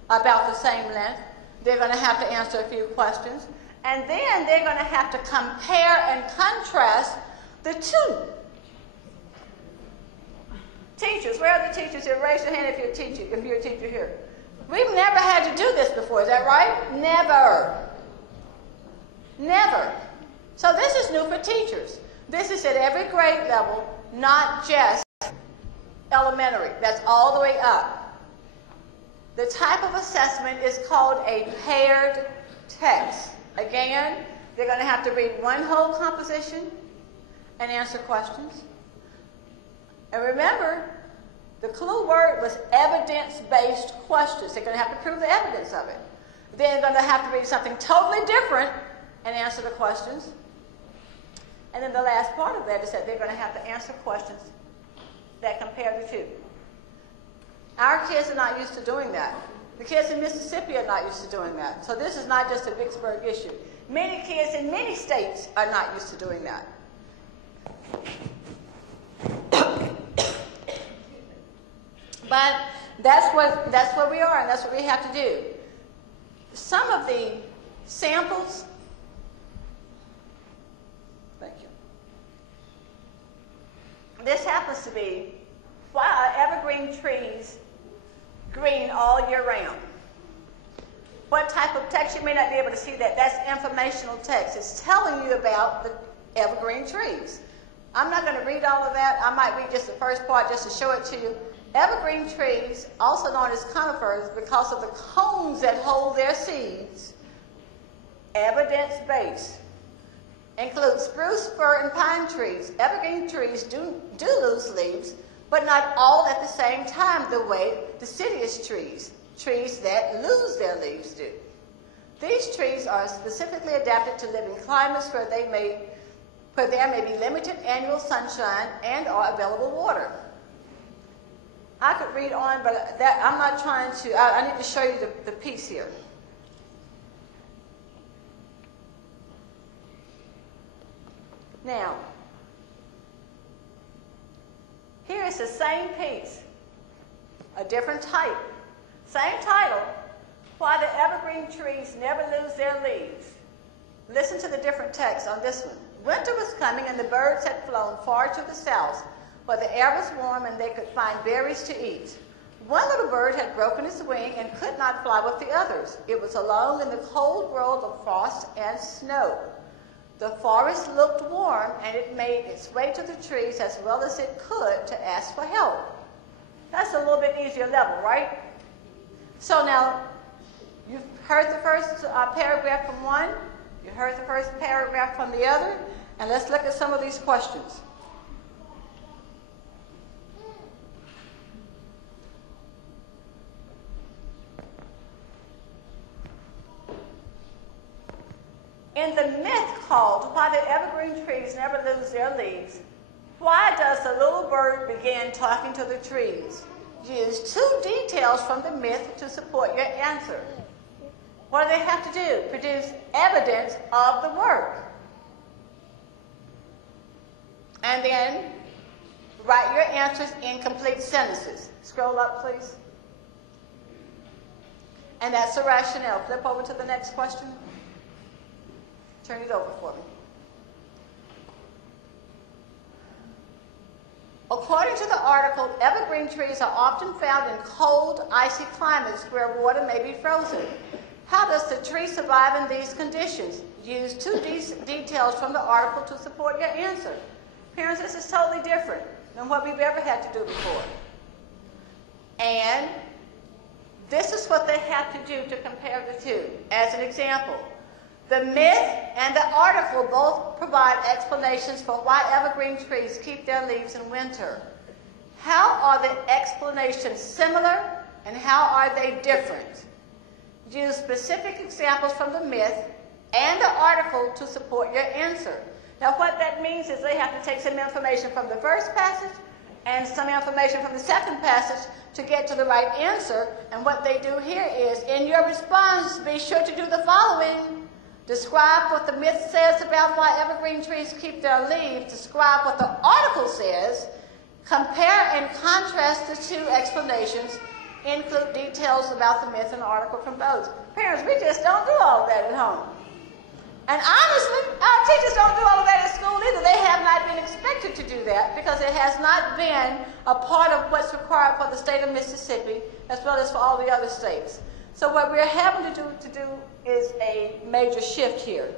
about the same length. They're going to have to answer a few questions. And then they're going to have to compare and contrast the two. Teachers, where are the teachers here? Raise your hand if you're a teacher here. We've never had to do this before, is that right? Never. Never. So this is new for teachers. This is at every grade level, not just elementary. That's all the way up. The type of assessment is called a paired text. Again, they're going to have to read one whole composition and answer questions. And remember, the clue word was evidence-based questions. They're going to have to prove the evidence of it. Then they're going to have to read something totally different and answer the questions. And then the last part of that is that they're going to have to answer questions that compare the two. Our kids are not used to doing that. The kids in Mississippi are not used to doing that. So this is not just a Vicksburg issue. Many kids in many states are not used to doing that. But that's what we are, and that's what we have to do. Some of the samples. Thank you. This happens to be why are evergreen trees green all year round? What type of text? You may not be able to see that. That's informational text. It's telling you about the evergreen trees. I'm not going to read all of that. I might read just the first part just to show it to you. Evergreen trees, also known as conifers, because of the cones that hold their seeds, evidence-based, include spruce, fir, and pine trees. Evergreen trees do lose leaves, but not all at the same time the way deciduous trees that lose their leaves do. These trees are specifically adapted to live in climates where there may be limited annual sunshine and or available water. I could read on, but I'm not trying to. I need to show you the piece here. Now, here is the same piece, a different type, same title, Why the evergreen trees never lose their leaves. Listen to the different texts on this one. Winter was coming and the birds had flown far to the south, where the air was warm and they could find berries to eat. One little bird had broken its wing and could not fly with the others. It was alone in the cold world of frost and snow. The forest looked warm and it made its way to the trees as well as it could to ask for help. That's a little bit easier level, right? So now, you've heard the first paragraph from one, you heard the first paragraph from the other, and let's look at some of these questions. In the myth called Why the Evergreen Trees Never Lose Their Leaves, why does the little bird begin talking to the trees? Use two details from the myth to support your answer. What do they have to do? Produce evidence of the work. And then write your answers in complete sentences. Scroll up, please. And that's the rationale. Flip over to the next question. Turn it over for me. According to the article, evergreen trees are often found in cold, icy climates where water may be frozen. How does the tree survive in these conditions? Use two details from the article to support your answer. Parents, this is totally different than what we've ever had to do before. And this is what they have to do to compare the two. As an example, the myth and the article both provide explanations for why evergreen trees keep their leaves in winter. How are the explanations similar and how are they different? Use specific examples from the myth and the article to support your answer. Now what that means is they have to take some information from the first passage and some information from the second passage to get to the right answer. And what they do here is, in your response, be sure to do the following. Describe what the myth says about why evergreen trees keep their leaves. Describe what the article says. Compare and contrast the two explanations. Include details about the myth and article from both. Parents, we just don't do all of that at home. And honestly, our teachers don't do all of that at school either. They have not been expected to do that because it has not been a part of what's required for the state of Mississippi as well as for all the other states. So what we're having to do is a major shift here.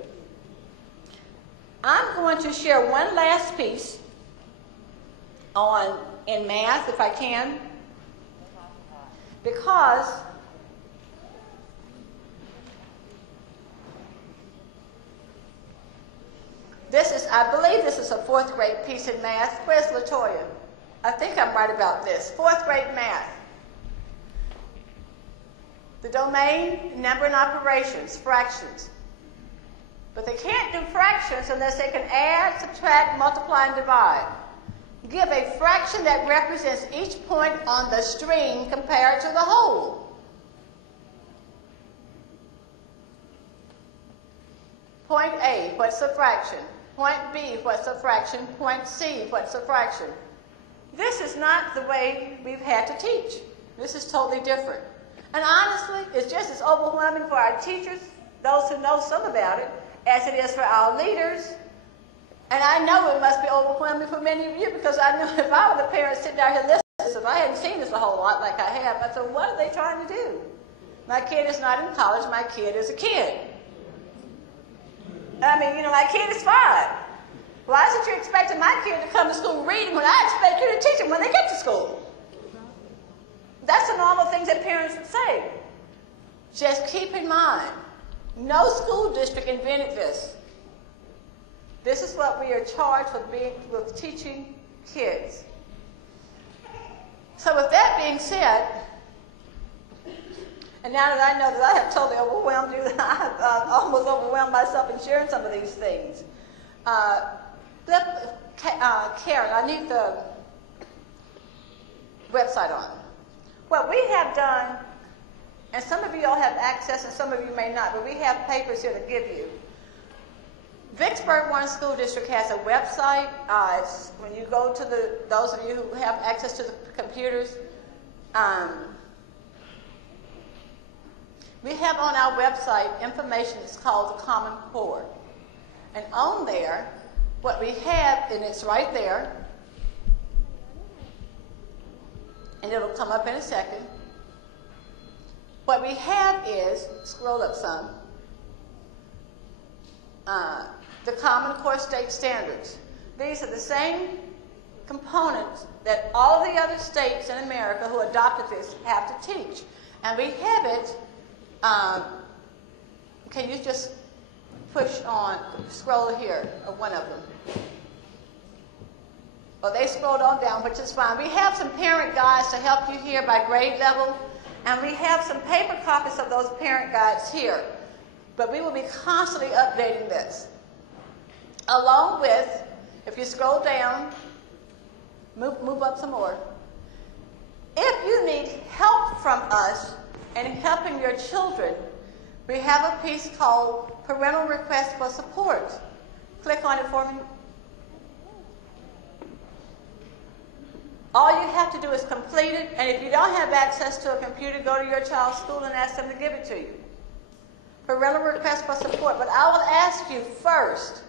I'm going to share one last piece in math, if I can, because I believe this is a fourth grade piece in math. Where's Latoya? I think I'm right about this. Fourth grade math. The domain, number and operations, fractions. But they can't do fractions unless they can add, subtract, multiply, and divide. Give a fraction that represents each point on the string compared to the whole. Point A, what's the fraction? Point B, what's the fraction? Point C, what's the fraction? This is not the way we've had to teach. This is totally different. And honestly, it's just as overwhelming for our teachers, those who know some about it, as it is for our leaders. And I know it must be overwhelming for many of you because I know if I were the parent sitting down here listening to this, if I hadn't seen this a whole lot like I have, I thought, what are they trying to do? My kid is not in college, my kid is a kid. I mean, my kid is 5. Why is it you're expecting my kid to come to school reading when I expect you to teach them when they get to school? That's the normal things that parents would say. Just keep in mind, no school district invented this. This is what we are charged with teaching kids. So with that being said, and now that I know that I have totally overwhelmed you, I've almost overwhelmed myself in sharing some of these things. Karen, I need the website on. What we have done, and some of you all have access and some of you may not, but we have papers here to give you. Vicksburg Warren School District has a website. When you go to those of you who have access to the computers, We have on our website information that's called the Common Core. And on there, what we have, and it's right there, and it'll come up in a second. What we have is, scroll up some, the Common Core state standards. These are the same components that all the other states in America who adopted this have to teach. And we have it, can you just push on, scroll here, or one of them. Well, they scrolled on down, which is fine. We have some parent guides to help you here by grade level, and we have some paper copies of those parent guides here. But we will be constantly updating this. Along with, if you scroll down, move up some more. If you need help from us in helping your children, we have a piece called Parental Request for Support. Click on it for me. All you have to do is complete it, and if you don't have access to a computer, go to your child's school and ask them to give it to you. Parental Request for Support. But I will ask you first,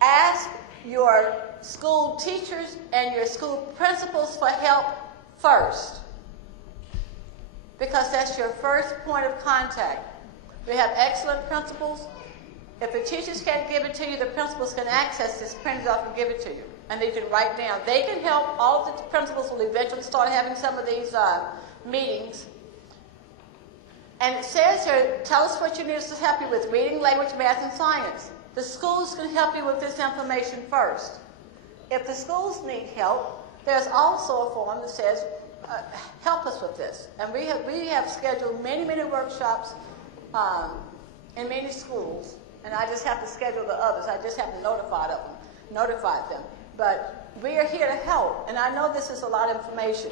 ask your school teachers and your school principals for help first, because that's your first point of contact. We have excellent principals. If the teachers can't give it to you, the principals can access this, print it off, and give it to you. And they can write down. They can help. All of the principals will eventually start having some of these meetings. And it says here, tell us what you need us to help you with: reading, language, math, and science. The schools can help you with this information first. If the schools need help, there's also a form that says, help us with this. And we have scheduled many, many workshops in many schools. And I just have to schedule the others. I just have to notify them. But we are here to help. And I know this is a lot of information.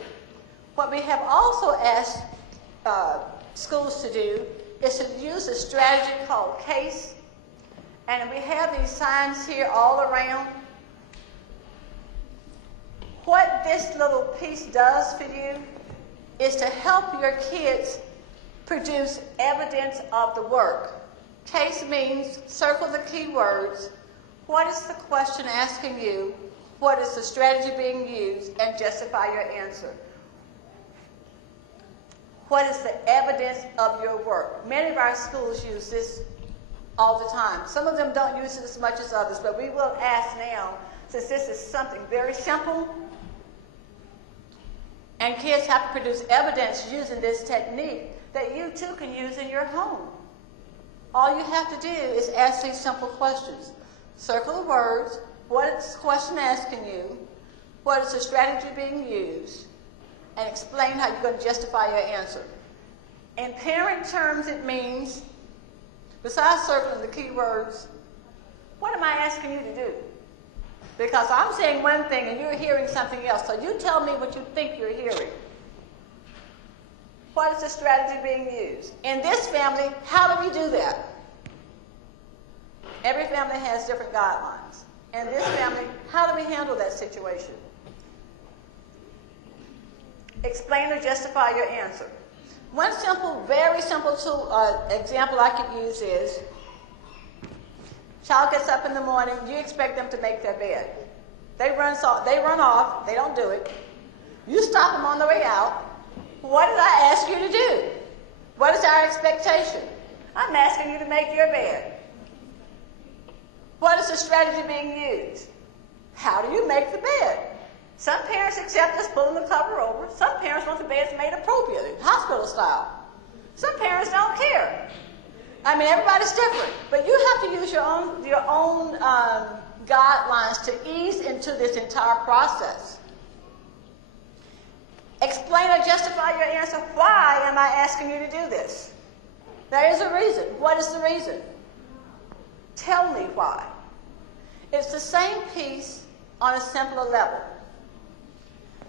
What we have also asked schools to do is to use a strategy called CASE. And we have these signs here all around. What this little piece does for you is to help your kids produce evidence of the work. CASE means circle the key words. What is the question asking you? What is the strategy being used? And justify your answer. What is the evidence of your work? Many of our schools use this all the time. Some of them don't use it as much as others, but we will ask now, since this is something very simple, and kids have to produce evidence using this technique that you too can use in your home. All you have to do is ask these simple questions. Circle the words. What is the question asking you? What is the strategy being used? And explain how you're going to justify your answer. In parent terms, it means, besides circling the key words, what am I asking you to do? Because I'm saying one thing and you're hearing something else. So you tell me what you think you're hearing. What is the strategy being used? In this family, how do we do that? Every family has different guidelines. In this family, how do we handle that situation? Explain or justify your answer. One simple, very simple example I could use is, child gets up in the morning, you expect them to make their bed. They run off, they don't do it. You stop them on the way out. What did I ask you to do? What is our expectation? I'm asking you to make your bed. What is the strategy being used? How do you make the bed? Some parents accept just pulling the cover over. Some parents want the beds made appropriately, hospital style. Some parents don't care. I mean, everybody's different. But you have to use your own guidelines to ease into this entire process. Explain or justify your answer. Why am I asking you to do this? There is a reason. What is the reason? Tell me why. It's the same piece on a simpler level.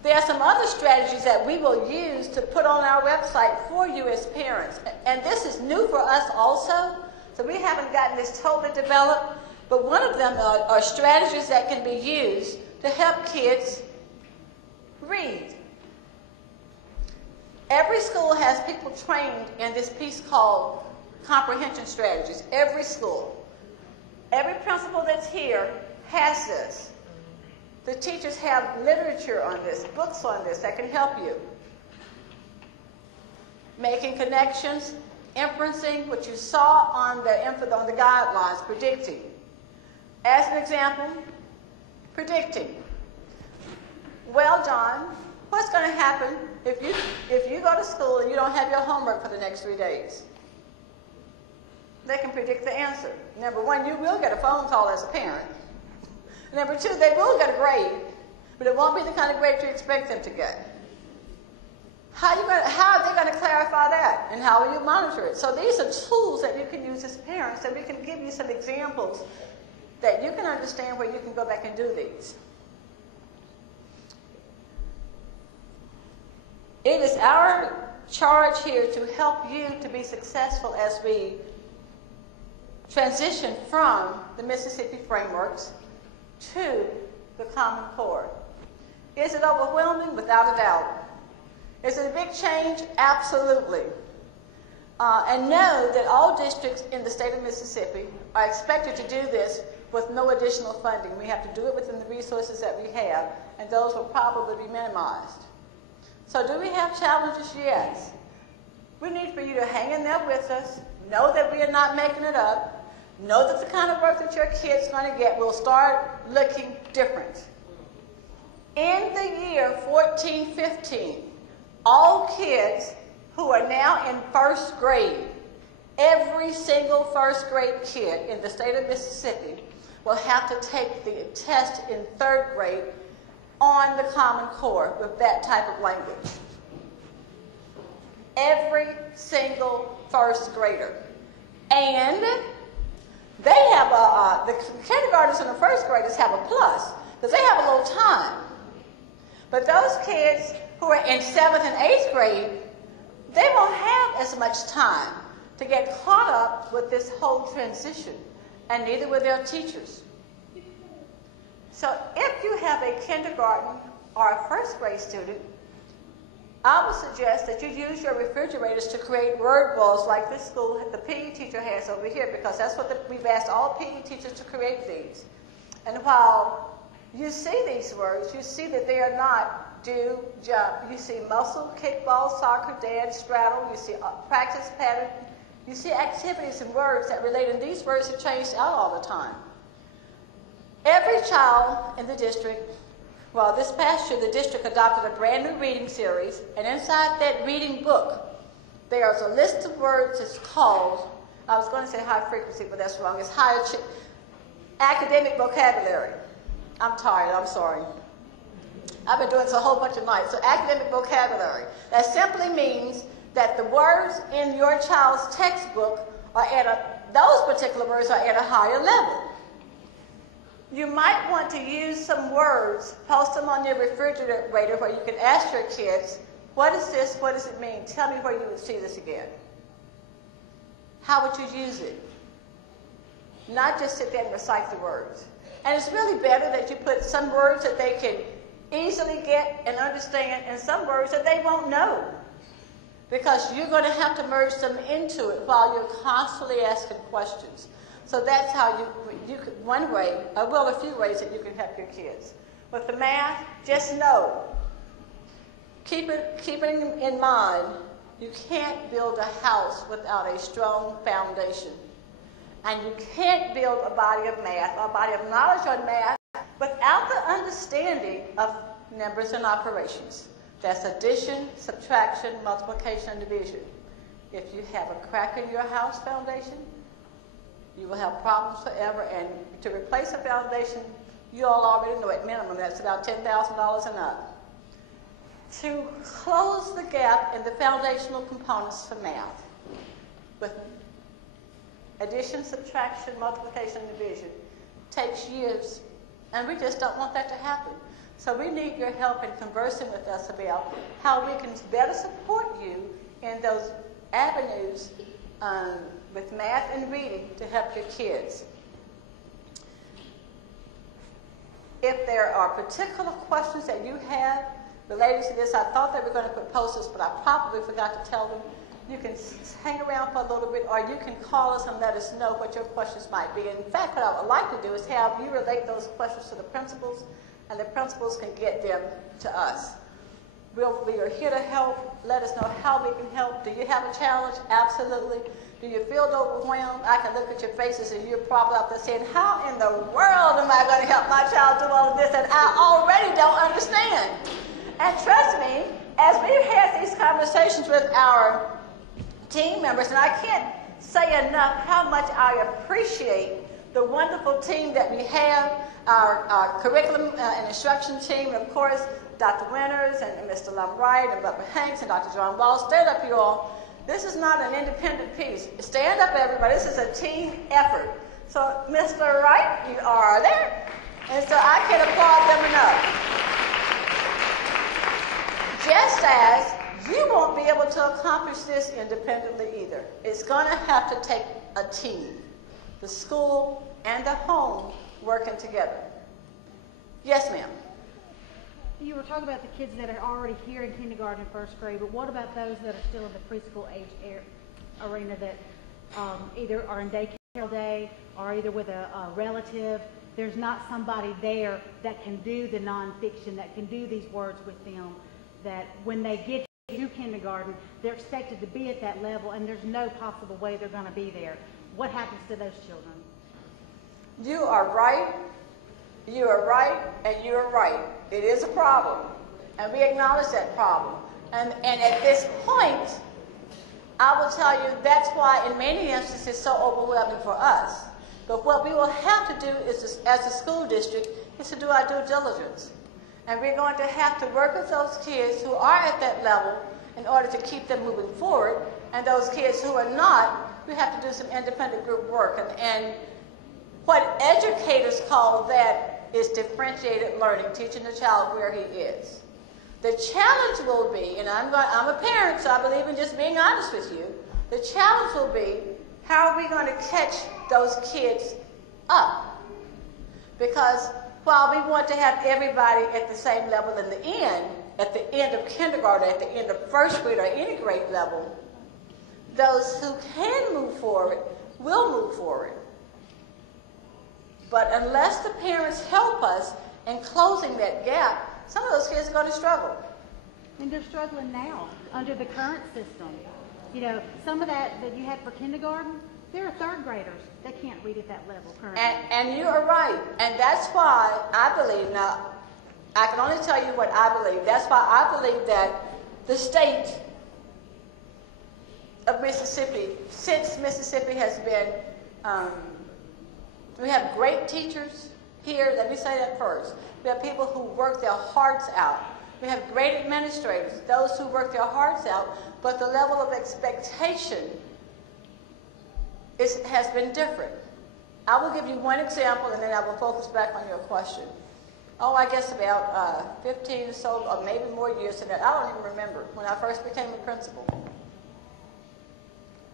There are some other strategies that we will use to put on our website for you as parents. And this is new for us also, so we haven't gotten this totally developed. But one of them are strategies that can be used to help kids read. Every school has people trained in this piece called comprehension strategies. Every school. Every principal that's here has this. The teachers have literature on this, books on this that can help you. Making connections, inferencing, what you saw on the guidelines, predicting. As an example, predicting. Well, John, what's going to happen if you go to school and you don't have your homework for the next 3 days? They can predict the answer. Number one, you will get a phone call as a parent. Number two, they will get a grade, but it won't be the kind of grade you expect them to get. How are they going to clarify that? And how will you monitor it? So these are tools that you can use as parents, and we can give you some examples that you can understand where you can go back and do these. It is our charge here to help you to be successful as we transition from the Mississippi frameworks to the Common Core. Is it overwhelming? Without a doubt. Is it a big change? Absolutely. And know that all districts in the state of Mississippi are expected to do this with no additional funding. We have to do it within the resources that we have, and those will probably be minimized. So do we have challenges? Yes. We need for you to hang in there with us, know that we are not making it up, know that the kind of work that your kid's going to get will start looking different. In the year 14-15, all kids who are now in first grade, every single first grade kid in the state of Mississippi will have to take the test in third grade on the Common Core with that type of language. Every single first grader. And they have the kindergartners and the first graders have a plus because they have a little time. But those kids who are in 7th and 8th grade, they won't have as much time to get caught up with this whole transition, and neither will their teachers. So if you have a kindergarten or a first grade student, I would suggest that you use your refrigerators to create word walls like this school, the PE teacher has over here, because that's what we've asked all PE teachers to create these. And while you see these words, you see that they are not do, jump. You see muscle, kickball, soccer, dance, straddle. You see practice pattern. You see activities and words that relate, and these words are changed out all the time. Every child in the district, well, this past year, the district adopted a brand new reading series, and inside that reading book, there's a list of words that's called, I was going to say high frequency, but that's wrong. It's higher academic vocabulary. I'm tired, I'm sorry. I've been doing this a whole bunch of nights. So academic vocabulary. That simply means that the words in your child's textbook are those particular words are at a higher level. You might want to use some words, post them on your refrigerator where you can ask your kids, what is this? What does it mean? Tell me where you would see this again. How would you use it? Not just sit there and recite the words. And it's really better that you put some words that they can easily get and understand and some words that they won't know. Because you're going to have to merge them into it while you're constantly asking questions. So that's how you could, one way, well, a few ways that you can help your kids. With the math, just know, keep it in mind, you can't build a house without a strong foundation. And you can't build a body of math, a body of knowledge on math, without the understanding of numbers and operations. That's addition, subtraction, multiplication, and division. If you have a crack in your house foundation, you will have problems forever. And to replace a foundation, you all already know at minimum that's about $10,000 and up. To close the gap in the foundational components for math with addition, subtraction, multiplication, and division takes years, and we just don't want that to happen. So we need your help in conversing with us about how we can better support you in those avenues with math and reading to help your kids. If there are particular questions that you have related to this. I thought they were going to put posters, but I probably forgot to tell them. You can hang around for a little bit, or you can call us and let us know what your questions might be. In fact, what I would like to do is have you relate those questions to the principals, and the principals can get them to us. We are here to help. Let us know how we can help. Do you have a challenge? Absolutely. Do you feel overwhelmed? I can look at your faces and you're probably out there saying, how in the world am I going to help my child do all of this? And I already don't understand. And trust me, as we've had these conversations with our team members, and I can't say enough how much I appreciate the wonderful team that we have, our curriculum and instruction team, and of course, Dr. Winters and Mr. Lumbright and Dr. Hanks and Dr. John Wallace. Stand up, you all. This is not an independent piece. Stand up, everybody. This is a team effort. So, Mr. Wright, you are there. And so I can applaud them enough. Just as you won't be able to accomplish this independently either. It's going to have to take a team. The school and the home working together. Yes, ma'am. You were talking about the kids that are already here in kindergarten and first grade, but what about those that are still in the preschool age arena that either are in daycare all day or either with a relative? There's not somebody there that can do the nonfiction, that can do these words with them, that when they get to kindergarten, they're expected to be at that level, and there's no possible way they're going to be there. What happens to those children? You are right. You are right, and you are right. It is a problem, and we acknowledge that problem. And at this point, I will tell you that's why in many instances it's so overwhelming for us. But what we will have to do is, as a school district, is to do our due diligence. And we're going to have to work with those kids who are at that level in order to keep them moving forward, and those kids who are not, we have to do some independent group work. And what educators call that is differentiated learning, teaching the child where he is. The challenge will be, and I'm a parent, so I believe in just being honest with you, the challenge will be, how are we going to catch those kids up? Because while we want to have everybody at the same level in the end, at the end of kindergarten, at the end of first grade or any grade level, those who can move forward will move forward. But unless the parents help us in closing that gap, some of those kids are going to struggle. And they're struggling now under the current system. You know, some of that you had for kindergarten, there are third graders that can't read at that level currently. And you are right. And that's why I believe, now, I can only tell you what I believe. That's why I believe that the state of Mississippi, since Mississippi has been, we have great teachers here. Let me say that first. We have people who work their hearts out. We have great administrators, those who work their hearts out, but the level of expectation has been different. I will give you one example, and then I will focus back on your question. Oh, I guess about 15 or so, or maybe more years than that. I don't even remember when I first became a principal.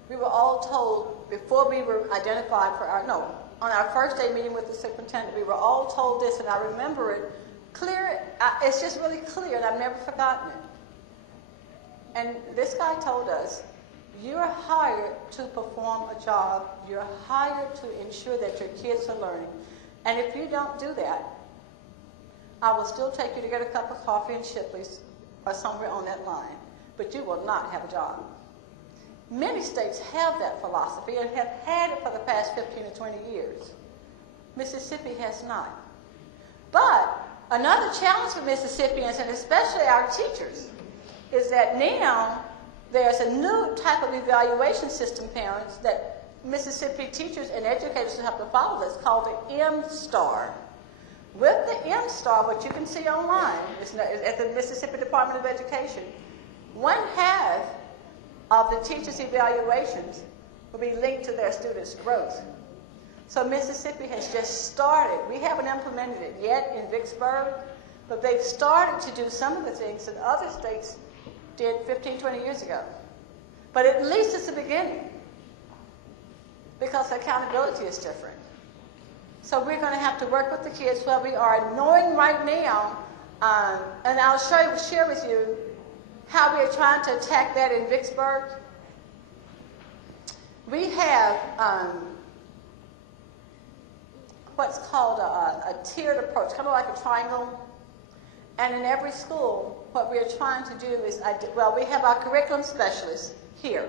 We were all told, before we were identified for on our first day meeting with the superintendent, we were all told this, and I remember it clear. It's just really clear, and I've never forgotten it. And this guy told us, you're hired to perform a job. You're hired to ensure that your kids are learning. And if you don't do that, I will still take you to get a cup of coffee in Shipley's or somewhere on that line, but you will not have a job. Many states have that philosophy and have had it for the past 15 or 20 years. Mississippi has not. But another challenge for Mississippians, and especially our teachers, is that now there's a new type of evaluation system, parents, that Mississippi teachers and educators have to follow this, called the M-STAR. With the M-STAR, what you can see online at the Mississippi Department of Education, 1/2 of the teachers' evaluations will be linked to their students' growth. So Mississippi has just started. We haven't implemented it yet in Vicksburg, but they've started to do some of the things that other states did 15, 20 years ago. But at least it's a beginning, because accountability is different. So we're going to have to work with the kids where we are, knowing right now And I'll share with you how we are trying to attack that in Vicksburg. We have what's called a tiered approach, kind of like a triangle. And in every school, what we are trying to do is, we have our curriculum specialists here.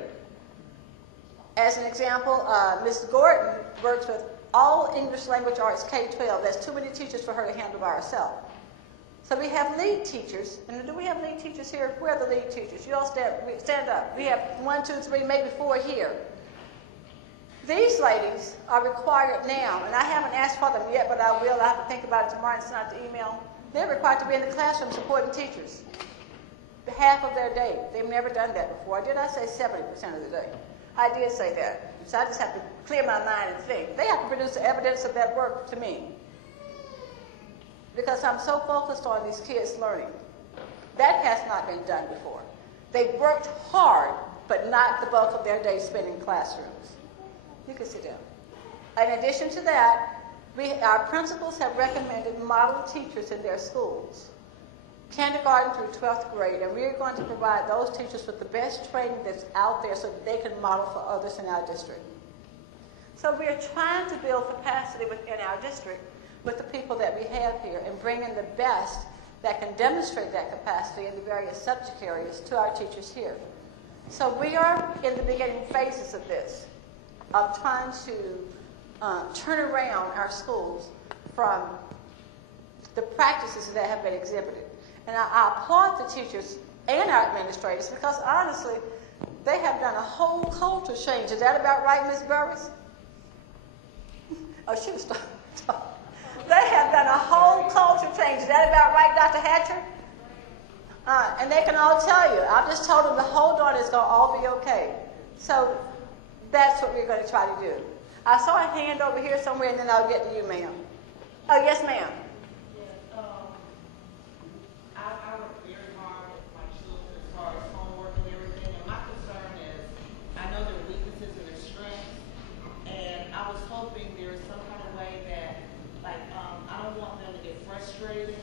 As an example, Ms. Gordon works with all English language arts K-12. That's too many teachers for her to handle by herself. So we have lead teachers. And do we have lead teachers here? Where are the lead teachers? You all stand up. We have 1, 2, 3, maybe 4 here. These ladies are required now, and I haven't asked for them yet, but I will. I have to think about it tomorrow and send out the email. They're required to be in the classroom supporting teachers. Half of their day. They've never done that before. Did I say 70% of the day? I did say that. So I just have to clear my mind and think. They have to produce the evidence of that work to me. Because I'm so focused on these kids learning. That has not been done before. They've worked hard, but not the bulk of their day spent in classrooms. You can sit down. In addition to that, our principals have recommended model teachers in their schools, kindergarten through 12th grade, and we're going to provide those teachers with the best training that's out there so that they can model for others in our district. So we're trying to build capacity within our district with the people that we have here and bring in the best that can demonstrate that capacity in the various subject areas to our teachers here. So we are in the beginning phases of this, of trying to turn around our schools from the practices that have been exhibited. And I applaud the teachers and our administrators because honestly, they have done a whole culture change. Is that about right, Ms. Burris? Oh, she was talking. They have done a whole culture change. Is that about right, Dr. Hatcher? And they can all tell you. I've just told them to hold on, it's going to all be okay. So that's what we're going to try to do. I saw a hand over here somewhere, and then I'll get to you, ma'am. Oh, yes, ma'am. Yes, I work very hard with my children as far as homework and everything, and my concern is, I know their weaknesses and their strengths, and I was hoping there is some kind of way that, like, I don't want them to get frustrated.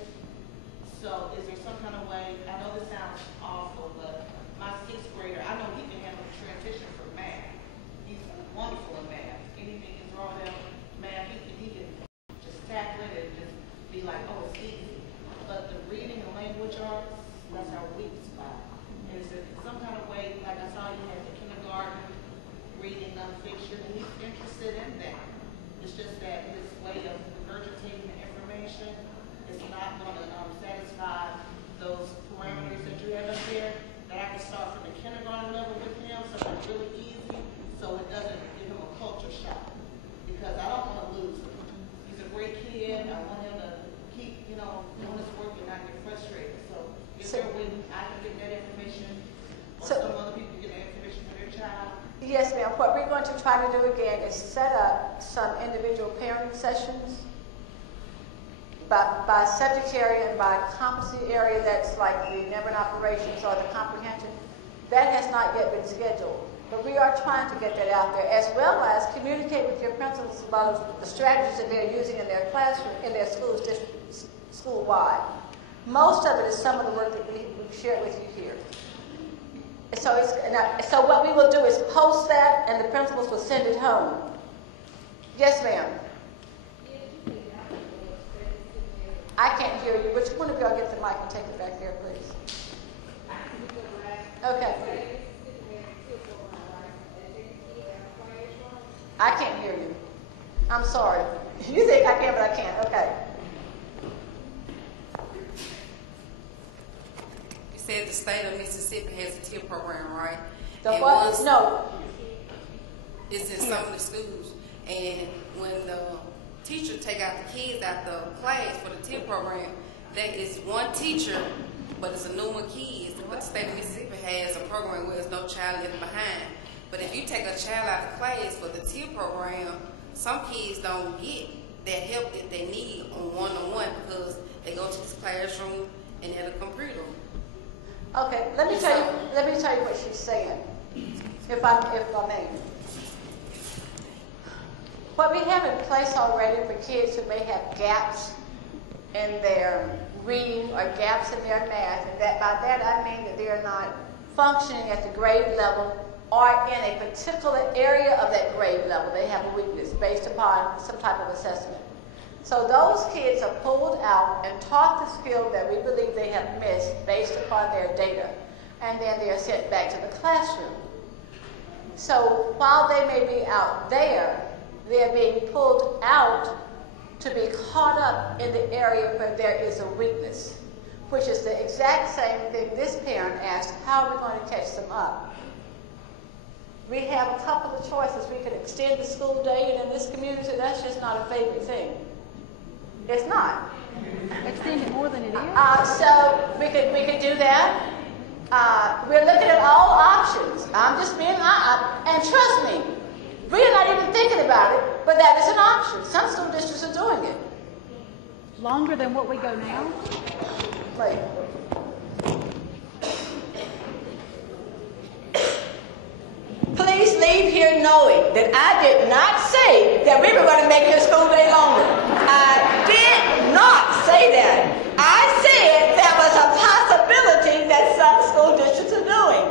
So is there some kind of way, I know this sounds awful, but my 6th grader, I know he can handle the transition from math. He's wonderful in math. Anything is wrong with him, math, he can just tackle it and just be like, oh, it's easy. But the reading and language arts, that's our weak spot. Is there some kind of way, like I saw you had the kindergarten reading nonfiction, and he's interested in that. It's just that his way of regurgitating the information is not going to satisfy those parameters that you have up there, that I can start from the kindergarten level with him, so it's really easy, so it doesn't give him a culture shock. Because I don't want to lose him. He's a great kid. I want him to keep, doing his work and not get frustrated. So is there a way I can get that information, or some other people get that information for their child? Yes, ma'am. What we're going to try to do again is set up some individual parenting sessions by subject area and by competency area. That's like the number and operations or the comprehension. That has not yet been scheduled. But we are trying to get that out there, as well as communicate with your principals about the strategies that they're using in their classroom, in their schools, school-wide. Most of it is some of the work that we've shared with you here. So what we will do is post that, and the principals will send it home. Yes, ma'am. I can't hear you. Which one of y'all get the mic and take it back there, please? Okay. I can't hear you. I'm sorry. You think I can, but I can't. Okay. You said the state of Mississippi has a TIP program, right? The what? No. It's in some of the schools. And when the teacher take out the kids out the class for the TIP program, that is one teacher, but it's a number of kids. But the state of Mississippi has a program where there's no child left behind. But if you take a child out of class for the TIP program, some kids don't get that help that they need on one-on-one because they go to this classroom and at a computer. Okay, let me tell you what she's saying, if I may. What we have in place already for kids who may have gaps in their reading or gaps in their math, and that by that I mean that they are not functioning at the grade level or in a particular area of that grade level. They have a weakness based upon some type of assessment. So those kids are pulled out and taught the skill that we believe they have missed based upon their data, and then they are sent back to the classroom. So while they may be out there, they are being pulled out to be caught up in the area where there is a weakness, which is the exact same thing this parent asked, how are we going to catch them up? We have a couple of choices. We could extend the school day, and in this community, that's just not a favorite thing. It's not. Extend it more than it is? So we could do that. We're looking at all options. I'm just being, and trust me, we're not even thinking about it, but that is an option. Some school districts are doing it. Longer than what we go now? Right. Please leave here knowing that I did not say that we were going to make your school day longer. I did not say that. I said there was a possibility that some school districts are doing.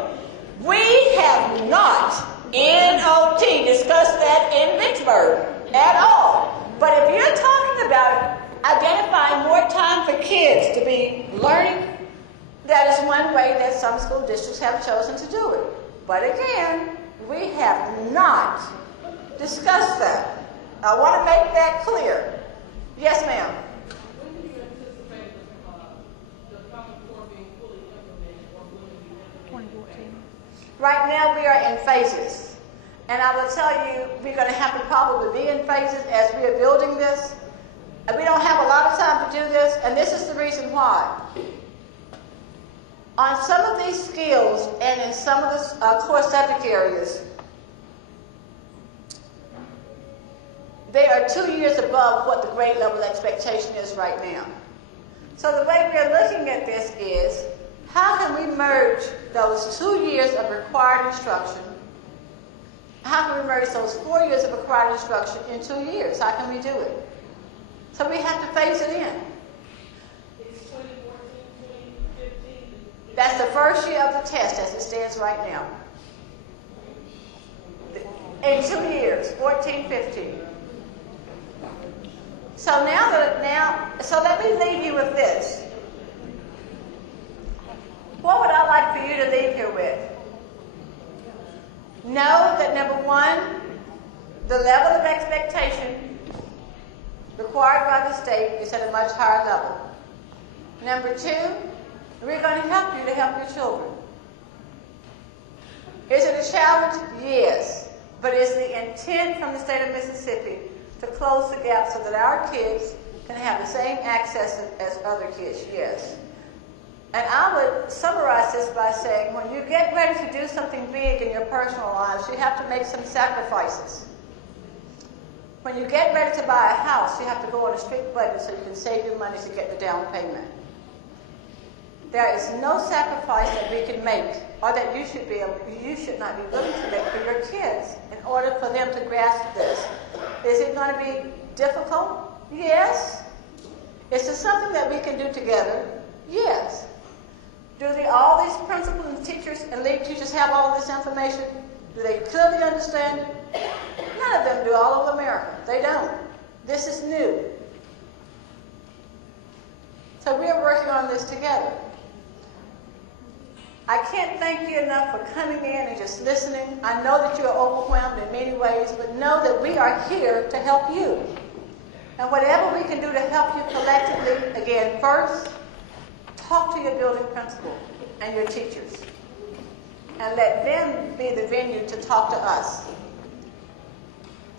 We have not, NOT, discussed that in Vicksburg at all. But if you're talking about identifying more time for kids to be learning, that is one way that some school districts have chosen to do it. But again, we have not discussed that. I want to make that clear. Yes, ma'am. When do you anticipate the Common Core being fully implemented or will it be implemented? 2014. Right now we are in phases. And I will tell you, we're going to have to probably be in phases as we are building this. And we don't have a lot of time to do this, and this is the reason why. On some of these skills and in some of the core subject areas, they are 2 years above what the grade level expectation is right now. So the way we are looking at this is, how can we merge those 2 years of required instruction? How can we merge those 4 years of required instruction in 2 years? How can we do it? So we have to phase it in. It's 2014, 2015. That's the first year of the test as it stands right now. In 2 years, 14, 15. So so let me leave you with this. What would I like for you to leave here with? Know that number one, the level of expectation required by the state is at a much higher level. Number two, we're going to help you to help your children. Is it a challenge? Yes. But is the intent from the state of Mississippi to close the gap so that our kids can have the same access as other kids? Yes. And I would summarize this by saying, when you get ready to do something big in your personal lives, you have to make some sacrifices. When you get ready to buy a house, you have to go on a strict budget so you can save your money to get the down payment. There is no sacrifice that we can make, or that you should not be willing to make for your kids in order for them to grasp this. Is it going to be difficult? Yes. Is it something that we can do together? Yes. Do all these principals and teachers and lead teachers have all of this information? Do they clearly understand it? None of them do all over America. They don't. This is new. So we are working on this together. I can't thank you enough for coming in and just listening. I know that you are overwhelmed in many ways, but know that we are here to help you. And whatever we can do to help you collectively, again, first, talk to your building principal and your teachers. And let them be the venue to talk to us.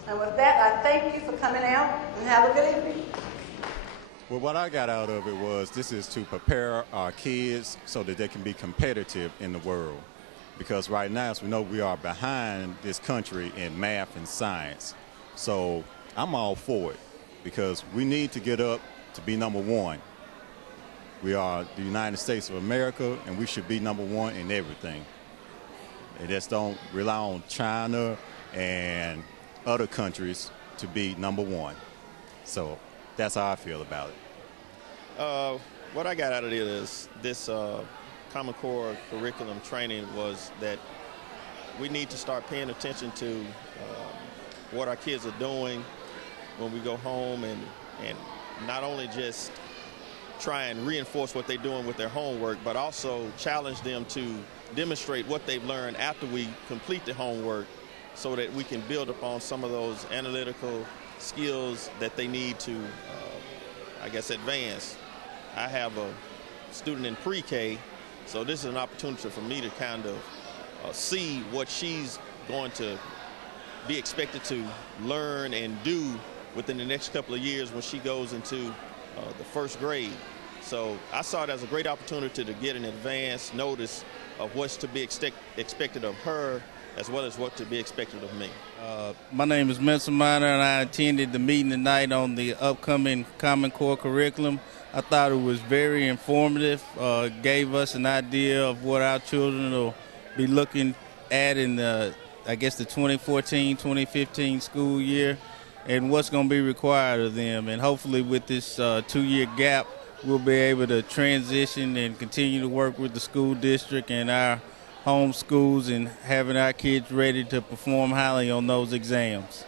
And with that, I thank you for coming out, and have a good evening. Well, what I got out of it was this is to prepare our kids so that they can be competitive in the world. Because right now, as we know, we are behind this country in math and science. So I'm all for it because we need to get up to be number one. We are the United States of America, and we should be number one in everything. And just don't rely on China and other countries to be number one. So that's how I feel about it. What I got out of this Common Core curriculum training was that we need to start paying attention to what our kids are doing when we go home, and not only just try and reinforce what they're doing with their homework, but also challenge them to demonstrate what they've learned after we complete the homework, so that we can build upon some of those analytical skills that they need to, I guess, advance. I have a student in pre-K, so this is an opportunity for me to kind of see what she's going to be expected to learn and do within the next couple of years when she goes into the first grade. So I saw it as a great opportunity to get an advance notice of what's to be expected of her, as well as what to be expected of me. My name is Mensa Minor, and I attended the meeting tonight on the upcoming Common Core curriculum. I thought it was very informative, gave us an idea of what our children will be looking at in the, I guess, the 2014-2015 school year, and what's going to be required of them. And hopefully with this 2-year gap, we'll be able to transition and continue to work with the school district and our home schools and having our kids ready to perform highly on those exams.